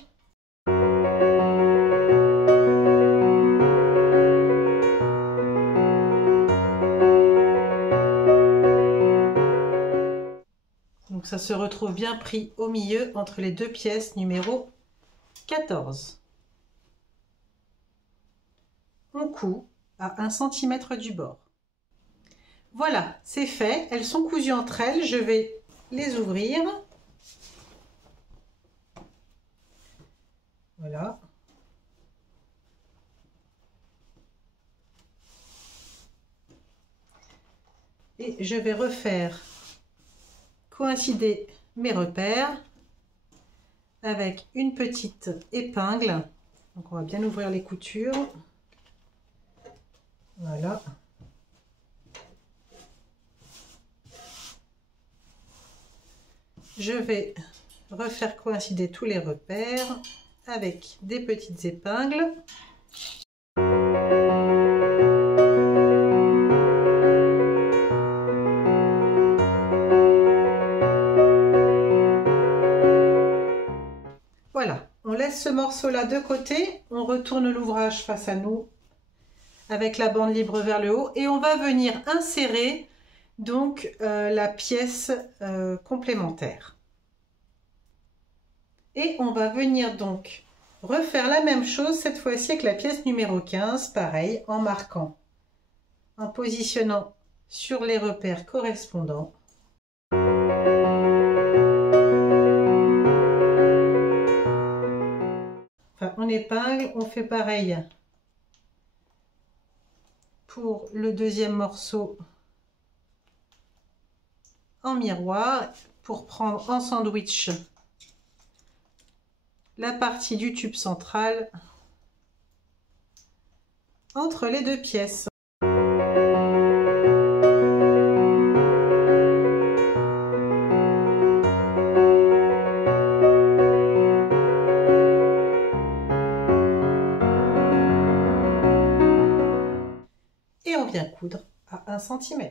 Donc ça se retrouve bien pris au milieu entre les deux pièces numéro 14. On coud à 1 cm du bord. Voilà, c'est fait. Elles sont cousues entre elles. Je vais les ouvrir. Voilà. Et je vais refaire coïncider mes repères avec une petite épingle. Donc on va bien ouvrir les coutures. Voilà. Je vais refaire coïncider tous les repères avec des petites épingles. Voilà, on laisse ce morceau-là de côté, on retourne l'ouvrage face à nous avec la bande libre vers le haut et on va venir insérer donc la pièce complémentaire. Et on va venir donc refaire la même chose cette fois-ci avec la pièce numéro 15, pareil, en marquant, en positionnant sur les repères correspondants. Enfin, on épingle, on fait pareil pour le deuxième morceau en miroir pour prendre en sandwich la partie du tube central entre les deux pièces. Et on vient coudre à 1 cm.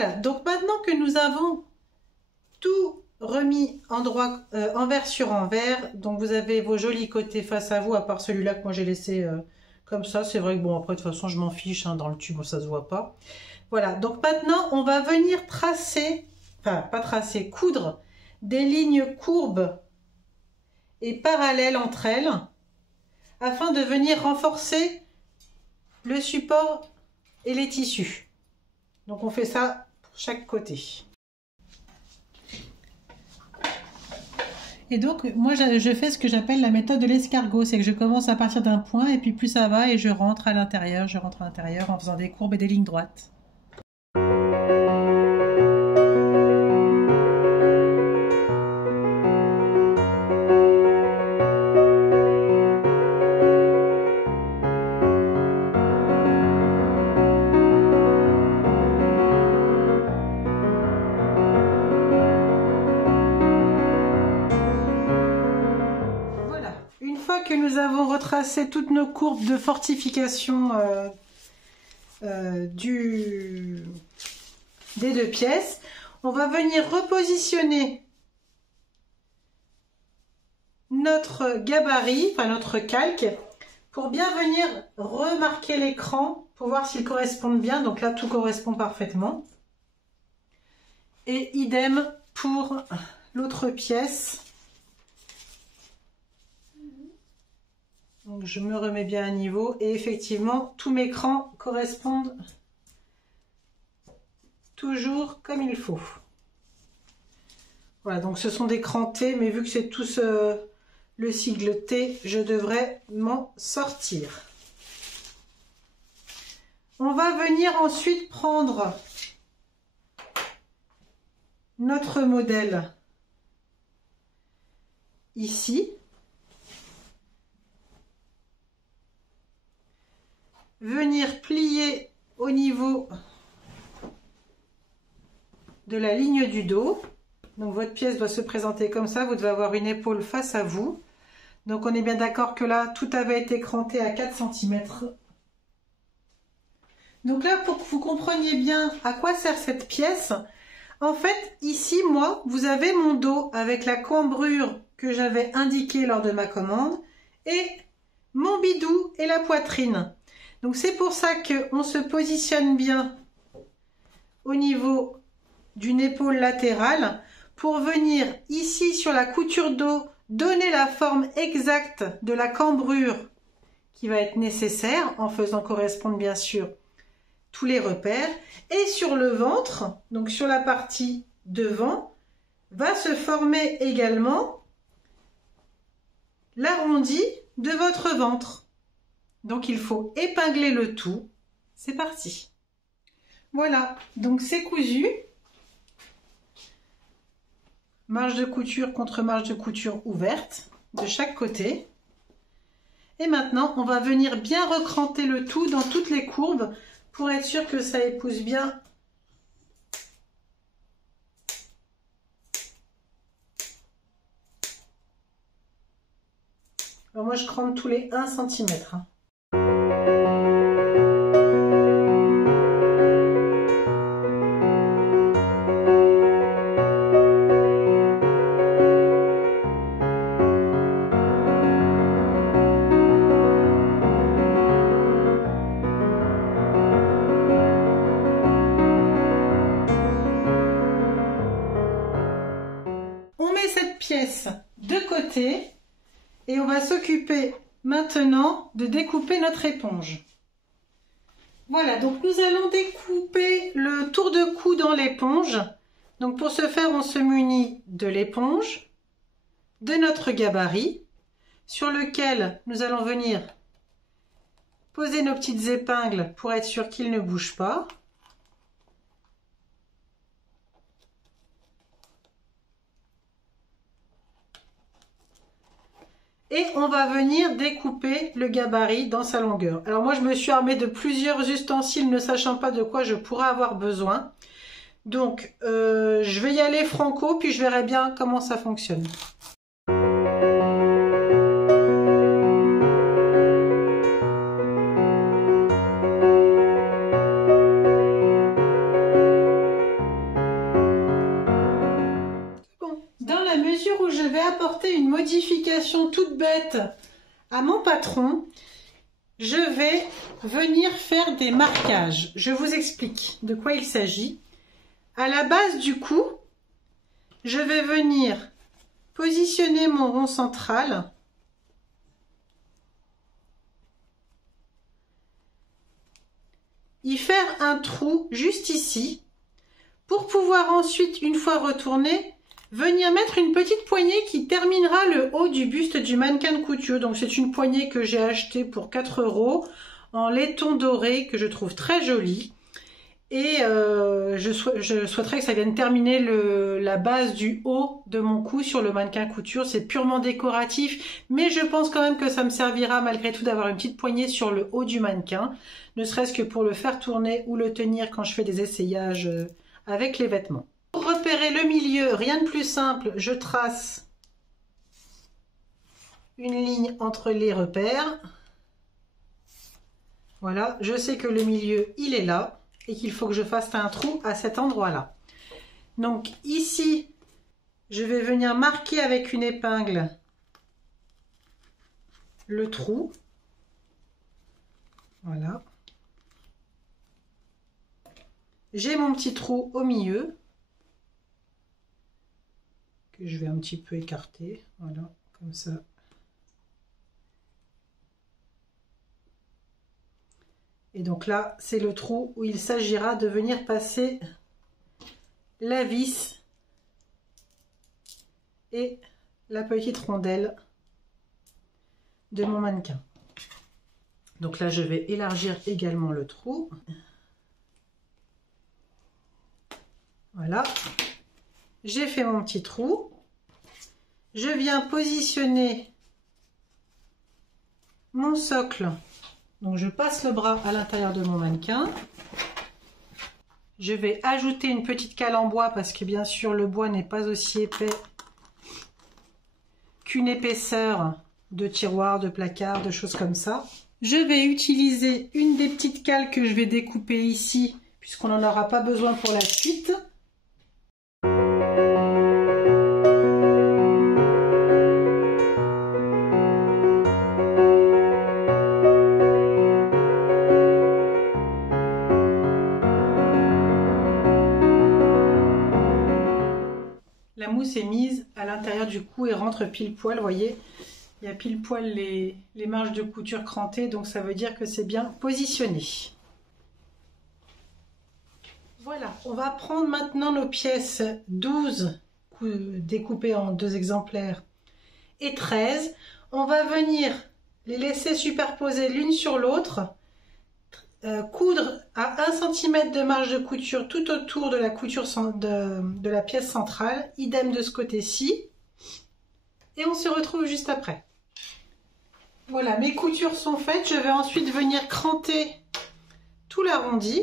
Voilà, donc maintenant que nous avons tout remis envers sur envers, donc vous avez vos jolis côtés face à vous, à part celui-là que moi j'ai laissé comme ça. C'est vrai que bon, après de toute façon je m'en fiche, hein, dans le tube ça se voit pas. Voilà, donc maintenant on va venir tracer, enfin pas tracer, coudre des lignes courbes et parallèles entre elles, afin de venir renforcer le support et les tissus. Donc on fait ça pour chaque côté. Et donc moi je fais ce que j'appelle la méthode de l'escargot, c'est que je commence à partir d'un point et puis plus ça va et je rentre à l'intérieur en faisant des courbes et des lignes droites. Que nous avons retracé toutes nos courbes de fortification des deux pièces, on va venir repositionner notre gabarit, enfin notre calque, pour bien venir remarquer l'écran pour voir s'ils correspondent bien. Donc là tout correspond parfaitement, et idem pour l'autre pièce. Donc je me remets bien à niveau et effectivement tous mes crans correspondent toujours comme il faut. Voilà, donc ce sont des crans T, mais vu que c'est tous le sigle T, je devrais m'en sortir. On va venir ensuite prendre notre modèle ici. Venir plier au niveau de la ligne du dos. Donc votre pièce doit se présenter comme ça, vous devez avoir une épaule face à vous. Donc on est bien d'accord que là tout avait été cranté à 4 cm. Donc là, pour que vous compreniez bien à quoi sert cette pièce, en fait ici moi vous avez mon dos avec la cambrure que j'avais indiquée lors de ma commande et mon bidou et la poitrine. Donc c'est pour ça qu'on se positionne bien au niveau d'une épaule latérale pour venir ici sur la couture dos donner la forme exacte de la cambrure qui va être nécessaire en faisant correspondre bien sûr tous les repères. Et sur le ventre, donc sur la partie devant, va se former également l'arrondi de votre ventre. Donc il faut épingler le tout. C'est parti. Voilà, donc c'est cousu. Marge de couture contre marge de couture ouverte de chaque côté. Et maintenant, on va venir bien recranter le tout dans toutes les courbes pour être sûr que ça épouse bien . Alors moi, je crante tous les 1 cm. De côté et on va s'occuper maintenant de découper notre éponge. Voilà, donc nous allons découper le tour de cou dans l'éponge. Donc pour ce faire, on se munit de l'éponge, de notre gabarit sur lequel nous allons venir poser nos petites épingles pour être sûr qu'ils ne bougent pas. Et on va venir découper le gabarit dans sa longueur. Alors moi je me suis armée de plusieurs ustensiles ne sachant pas de quoi je pourrais avoir besoin. Donc je vais y aller franco puis je verrai bien comment ça fonctionne. modification toute bête à mon patron, je vais venir faire des marquages. Je vous explique de quoi il s'agit. À la base du cou, je vais venir positionner mon rond central y faire un trou juste ici pour pouvoir ensuite, une fois retourné, venir mettre une petite poignée qui terminera le haut du buste du mannequin de couture. Donc c'est une poignée que j'ai achetée pour 4 € en laiton doré que je trouve très jolie. Et je souhaiterais que ça vienne terminer la base du haut de mon cou sur le mannequin couture. C'est purement décoratif, mais je pense quand même que ça me servira malgré tout d'avoir une petite poignée sur le haut du mannequin, ne serait-ce que pour le faire tourner ou le tenir quand je fais des essayages avec les vêtements. Pour repérer le milieu, rien de plus simple, je trace une ligne entre les repères. Voilà, je sais que le milieu, il est là. Et qu'il faut que je fasse un trou à cet endroit-là. Donc ici, je vais venir marquer avec une épingle le trou. Voilà. J'ai mon petit trou au milieu que je vais un petit peu écarter. Voilà, comme ça. Et donc là, c'est le trou où il s'agira de venir passer la vis et la petite rondelle de mon mannequin. Donc là, je vais élargir également le trou. Voilà. J'ai fait mon petit trou. Je viens positionner mon socle. Donc je passe le bras à l'intérieur de mon mannequin. Je vais ajouter une petite cale en bois parce que bien sûr le bois n'est pas aussi épais qu'une épaisseur de tiroir, de placard, de choses comme ça. Je vais utiliser une des petites cales que je vais découper ici puisqu'on n'en aura pas besoin pour la suite. La mousse est mise à l'intérieur du cou et rentre pile poil, vous voyez, il y a pile poil les marges de couture crantées, donc ça veut dire que c'est bien positionné. Voilà, on va prendre maintenant nos pièces 12 découpées en 2 exemplaires et 13. On va venir les laisser superposer l'une sur l'autre. Coudre à 1 cm de marge de couture tout autour de la couture de la pièce centrale, idem de ce côté-ci, et on se retrouve juste après. Voilà, mes coutures sont faites, je vais ensuite venir cranter tout l'arrondi.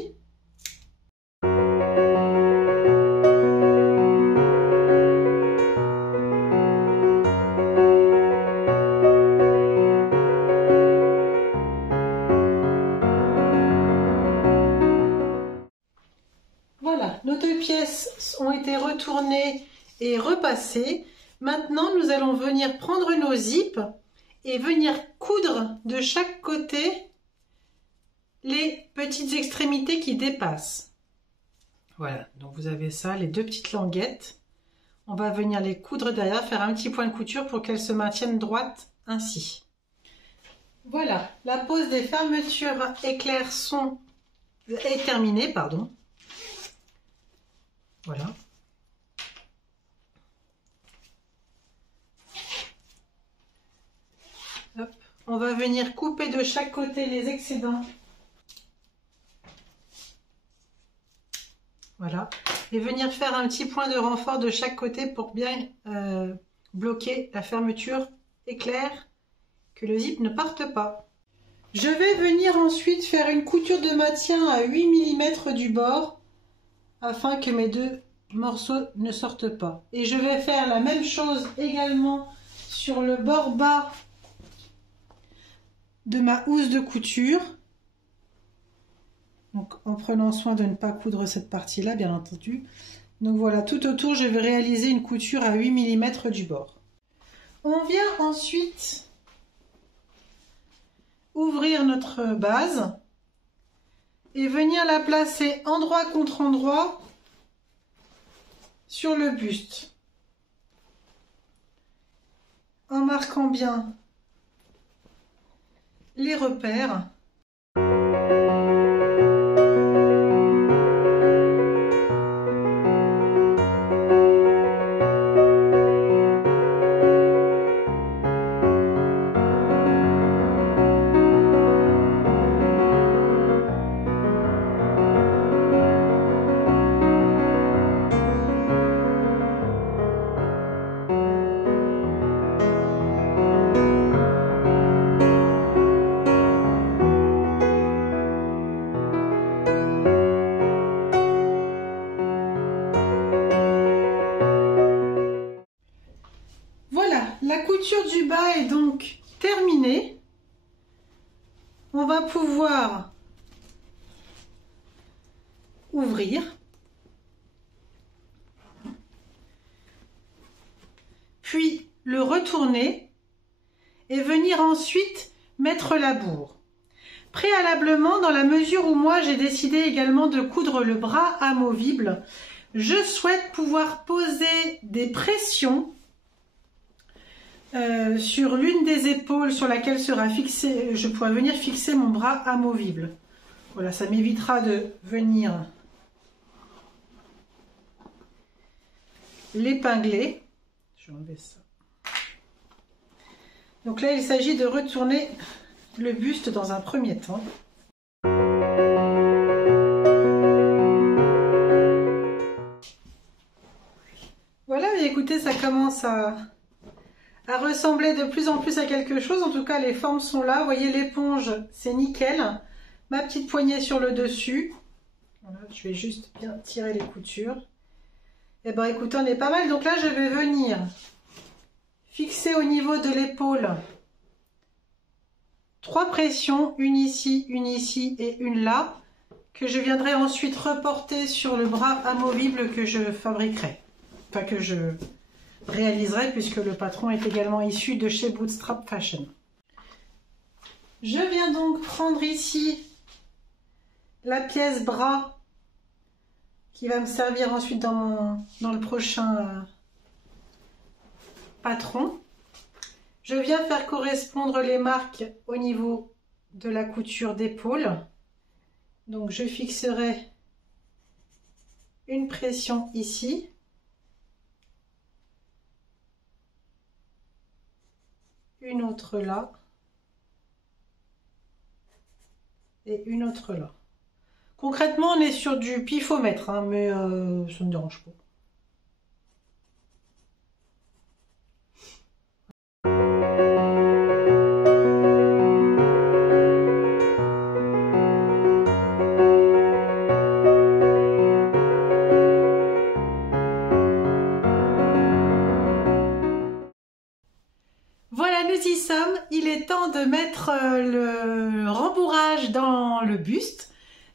Voilà, nos 2 pièces ont été retournées et repassées. Maintenant, nous allons venir prendre nos zips et venir coudre de chaque côté les petites extrémités qui dépassent. Voilà, donc vous avez ça, les 2 petites languettes. On va venir les coudre derrière, faire un petit point de couture pour qu'elles se maintiennent droites ainsi. Voilà, la pose des fermetures éclairs est terminée, pardon. Voilà. Hop. On va venir couper de chaque côté les excédents. Voilà. Et venir faire un petit point de renfort de chaque côté pour bien bloquer la fermeture éclair, que le zip ne parte pas. Je vais venir ensuite faire une couture de maintien à 8 mm du bord afin que mes 2 morceaux ne sortent pas. Et je vais faire la même chose également sur le bord bas de ma housse de couture. Donc en prenant soin de ne pas coudre cette partie-là, bien entendu. Donc voilà, tout autour, je vais réaliser une couture à 8 mm du bord. On vient ensuite ouvrir notre base et venir la placer endroit contre endroit sur le buste, en marquant bien les repères. La couture du bas est donc terminée. On va pouvoir ouvrir. Puis le retourner et venir ensuite mettre la bourre. Préalablement, dans la mesure où moi j'ai décidé également de coudre le bras amovible, je souhaite pouvoir poser des pressions sur l'une des épaules sur laquelle sera fixé, je pourrai venir fixer mon bras amovible. Voilà, ça m'évitera de venir l'épingler. Je vais enlever ça. Donc là, il s'agit de retourner le buste dans un premier temps. Voilà, et écoutez, ça commence à ressembler de plus en plus à quelque chose. En tout cas, les formes sont là. Vous voyez, l'éponge, c'est nickel. Ma petite poignée sur le dessus. Voilà, je vais juste bien tirer les coutures. Et ben, écoutez, on est pas mal. Donc là, je vais venir fixer au niveau de l'épaule 3 pressions, une ici et une là, que je viendrai ensuite reporter sur le bras amovible que je fabriquerai. Enfin, que je réaliserai, puisque le patron est également issu de chez Bootstrap Fashion. Je viens donc prendre ici la pièce bras qui va me servir ensuite dans le prochain patron. Je viens faire correspondre les marques au niveau de la couture d'épaule. Donc je fixerai une pression ici. Une autre là et une autre là. Concrètement, on est sur du pifomètre, hein, mais ça ne me dérange pas. Voilà, nous y sommes. Il est temps de mettre le rembourrage dans le buste.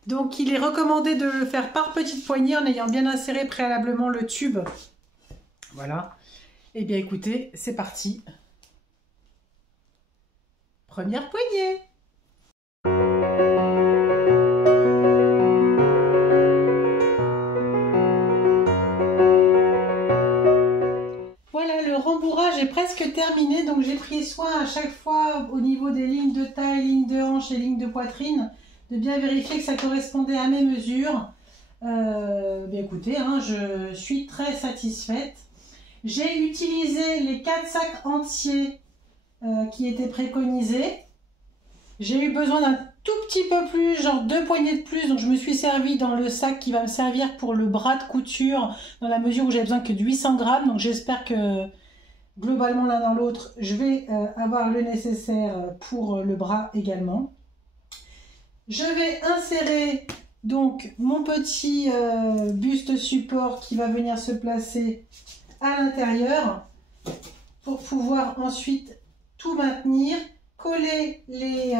Donc, il est recommandé de le faire par petites poignées en ayant bien inséré préalablement le tube. Voilà. Eh bien, écoutez, c'est parti. Première poignée. Voilà, le rembourrage est presque terminé, donc j'ai pris soin à chaque fois au niveau des lignes de taille, lignes de hanche et lignes de poitrine de bien vérifier que ça correspondait à mes mesures. Bien écoutez, hein, je suis très satisfaite. J'ai utilisé les 4 sacs entiers qui étaient préconisés. J'ai eu besoin d'un tout petit peu plus, genre 2 poignées de plus, donc je me suis servi dans le sac qui va me servir pour le bras de couture, dans la mesure où j'ai besoin que de 800 grammes, donc j'espère que globalement l'un dans l'autre, je vais avoir le nécessaire pour le bras également. Je vais insérer donc mon petit buste support qui va venir se placer à l'intérieur pour pouvoir ensuite tout maintenir, coller les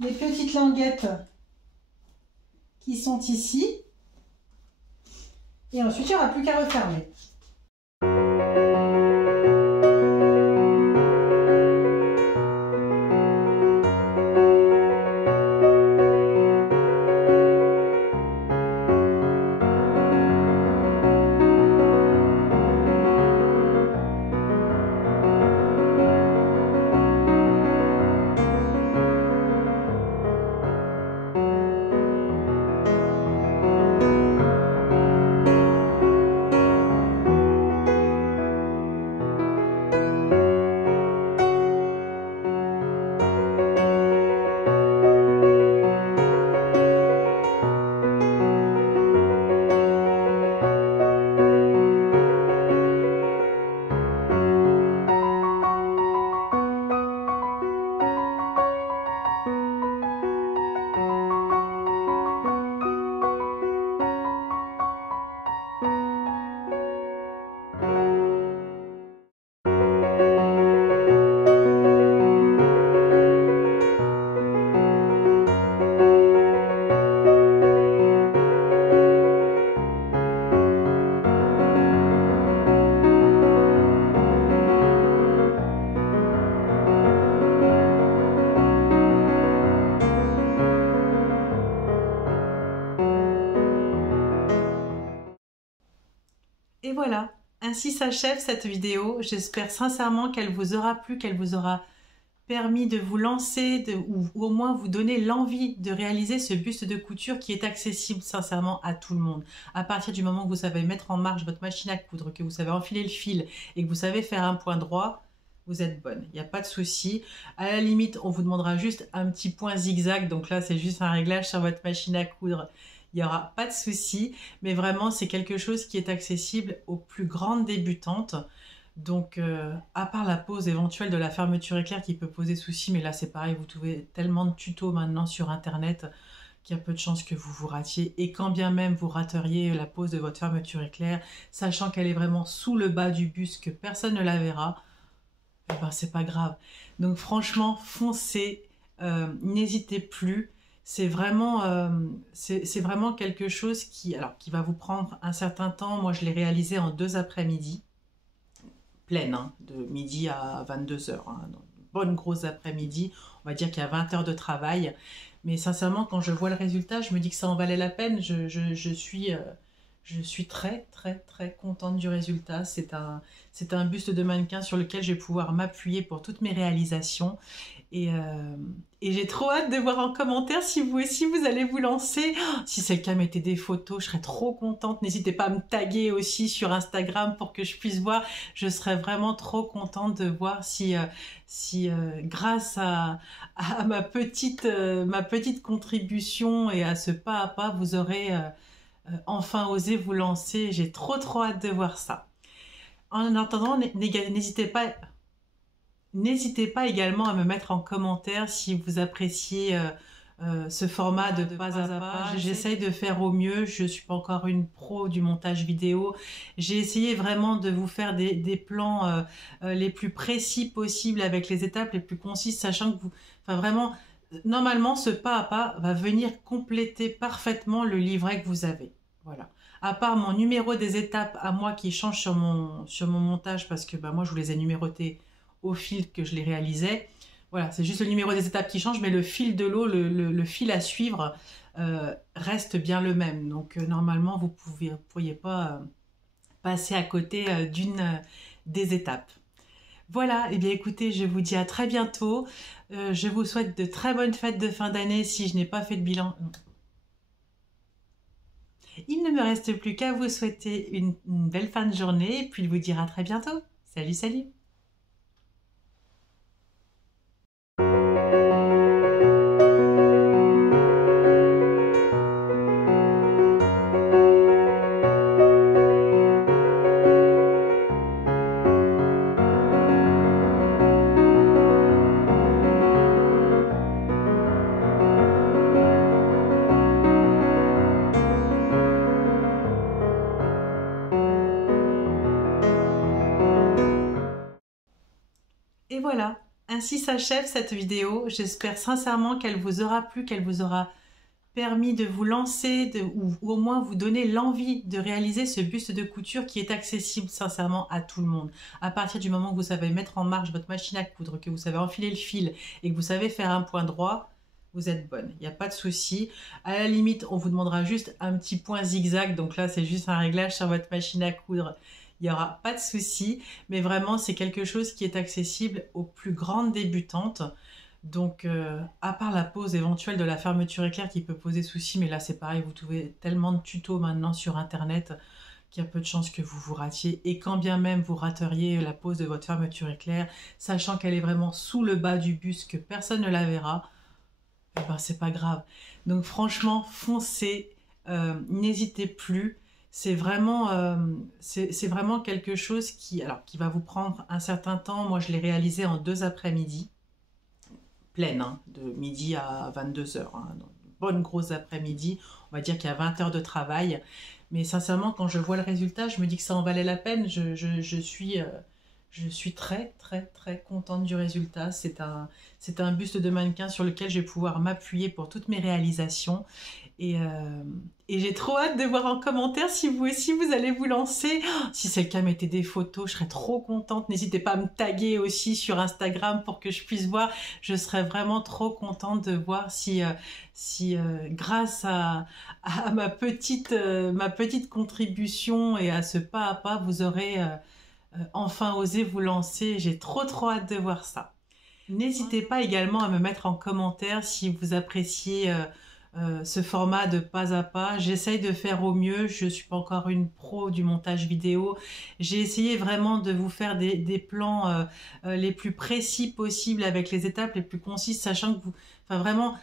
petites languettes qui sont ici et ensuite il n'y aura plus qu'à refermer. Et voilà, ainsi s'achève cette vidéo. J'espère sincèrement qu'elle vous aura plu, qu'elle vous aura permis de vous lancer ou au moins vous donner l'envie de réaliser ce buste de couture qui est accessible sincèrement à tout le monde. À partir du moment où vous savez mettre en marche votre machine à coudre, que vous savez enfiler le fil et que vous savez faire un point droit, vous êtes bonne. Il n'y a pas de souci. À la limite, on vous demandera juste un petit point zigzag. Donc là, c'est juste un réglage sur votre machine à coudre. Il n'y aura pas de souci. Mais vraiment, c'est quelque chose qui est accessible aux plus grandes débutantes. Donc, à part la pause éventuelle de la fermeture éclair qui peut poser souci, mais là c'est pareil, vous trouvez tellement de tutos maintenant sur internet qu'il y a peu de chances que vous vous ratiez. Et quand bien même vous rateriez la pause de votre fermeture éclair, sachant qu'elle est vraiment sous le bas du buste, que personne ne la verra, eh ben c'est pas grave. Donc franchement, foncez, n'hésitez plus. C'est vraiment quelque chose qui va vous prendre un certain temps. Moi je l'ai réalisé en 2 après-midi. Pleine, hein, de midi à 22h, hein, une bonne grosse après-midi, on va dire qu'il y a 20 heures de travail, mais sincèrement quand je vois le résultat, je me dis que ça en valait la peine. Je suis très très très contente du résultat. C'est un buste de mannequin sur lequel je vais pouvoir m'appuyer pour toutes mes réalisations. Et j'ai trop hâte de voir en commentaire si vous aussi vous allez vous lancer. Si c'est le cas, mettez des photos, je serais trop contente. N'hésitez pas à me taguer aussi sur Instagram pour que je puisse voir. Je serais vraiment trop contente de voir si grâce à ma petite contribution et à ce pas à pas, vous aurez enfin osé vous lancer. J'ai trop hâte de voir ça. En attendant, n'hésitez pas également à me mettre en commentaire si vous appréciez ce format de pas à pas. J'essaye de faire au mieux. Je ne suis pas encore une pro du montage vidéo. J'ai essayé vraiment de vous faire des plans les plus précis possibles avec les étapes les plus concises, sachant que vraiment, normalement, ce pas à pas va venir compléter parfaitement le livret que vous avez. Voilà. À part mon numéro des étapes à moi qui change sur mon montage parce que moi je vous les ai numérotés au fil que je les réalisais. Voilà, c'est juste le numéro des étapes qui change, mais le fil de l'eau, le fil à suivre reste bien le même. Donc normalement, vous ne pourriez pas passer à côté d'une des étapes. Voilà, et bien écoutez, je vous dis à très bientôt. Je vous souhaite de très bonnes fêtes de fin d'année si je n'ai pas fait de bilan. Il ne me reste plus qu'à vous souhaiter une belle fin de journée et puis vous dire à très bientôt. Salut, salut! Et voilà, ainsi s'achève cette vidéo. J'espère sincèrement qu'elle vous aura plu, qu'elle vous aura permis de vous lancer ou au moins vous donner l'envie de réaliser ce buste de couture qui est accessible sincèrement à tout le monde. À partir du moment où vous savez mettre en marche votre machine à coudre, que vous savez enfiler le fil et que vous savez faire un point droit, vous êtes bonne. Il n'y a pas de souci. À la limite, on vous demandera juste un petit point zigzag. Donc là, c'est juste un réglage sur votre machine à coudre. Il n'y aura pas de souci. Mais vraiment, c'est quelque chose qui est accessible aux plus grandes débutantes. Donc, à part la pause éventuelle de la fermeture éclair qui peut poser souci, mais là c'est pareil, vous trouvez tellement de tutos maintenant sur internet qu'il y a peu de chances que vous vous ratiez. Et quand bien même vous rateriez la pause de votre fermeture éclair, sachant qu'elle est vraiment sous le bas du buste, que personne ne la verra, eh ben c'est pas grave. Donc franchement, foncez, n'hésitez plus. C'est vraiment quelque chose qui va vous prendre un certain temps. Moi je l'ai réalisé en 2 après-midi. Pleine, hein, de midi à 22h, hein, une bonne grosse après-midi, on va dire qu'il y a 20 heures de travail, mais sincèrement quand je vois le résultat, je me dis que ça en valait la peine. Je suis très contente du résultat. C'est un buste de mannequin sur lequel je vais pouvoir m'appuyer pour toutes mes réalisations. Et j'ai trop hâte de voir en commentaire si vous aussi vous allez vous lancer. Si c'est le cas, mettez des photos, je serais trop contente. N'hésitez pas à me taguer aussi sur Instagram pour que je puisse voir. Je serais vraiment trop contente de voir si grâce à ma petite contribution et à ce pas à pas, vous aurez enfin osé vous lancer. J'ai trop hâte de voir ça. N'hésitez pas également à me mettre en commentaire si vous appréciez ce format de pas à pas. J'essaye de faire au mieux. Je ne suis pas encore une pro du montage vidéo. J'ai essayé vraiment de vous faire des plans les plus précis possibles avec les étapes les plus concises, sachant que enfin vraiment,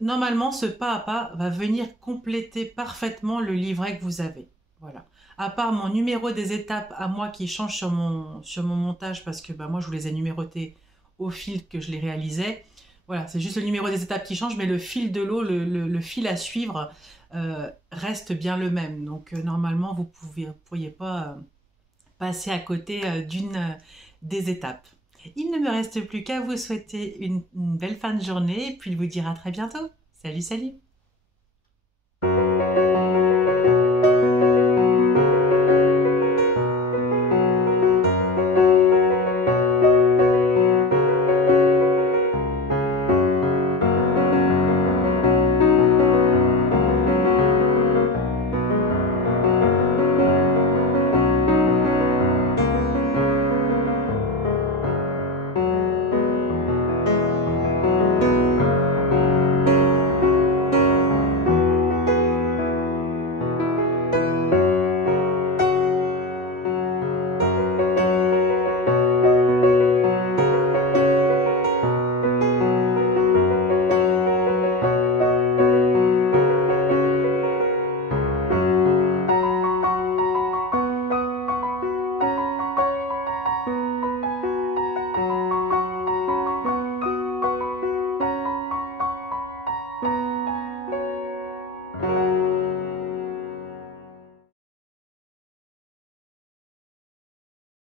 normalement, ce pas à pas va venir compléter parfaitement le livret que vous avez. Voilà. À part mon numéro des étapes à moi qui change sur mon montage parce que moi je vous les ai numérotées au fil que je les réalisais. Voilà, c'est juste le numéro des étapes qui change, mais le fil de l'eau, le fil à suivre reste bien le même. Donc normalement, vous pourriez pas passer à côté d'une des étapes. Il ne me reste plus qu'à vous souhaiter une belle fin de journée et puis vous dire à très bientôt. Salut, salut!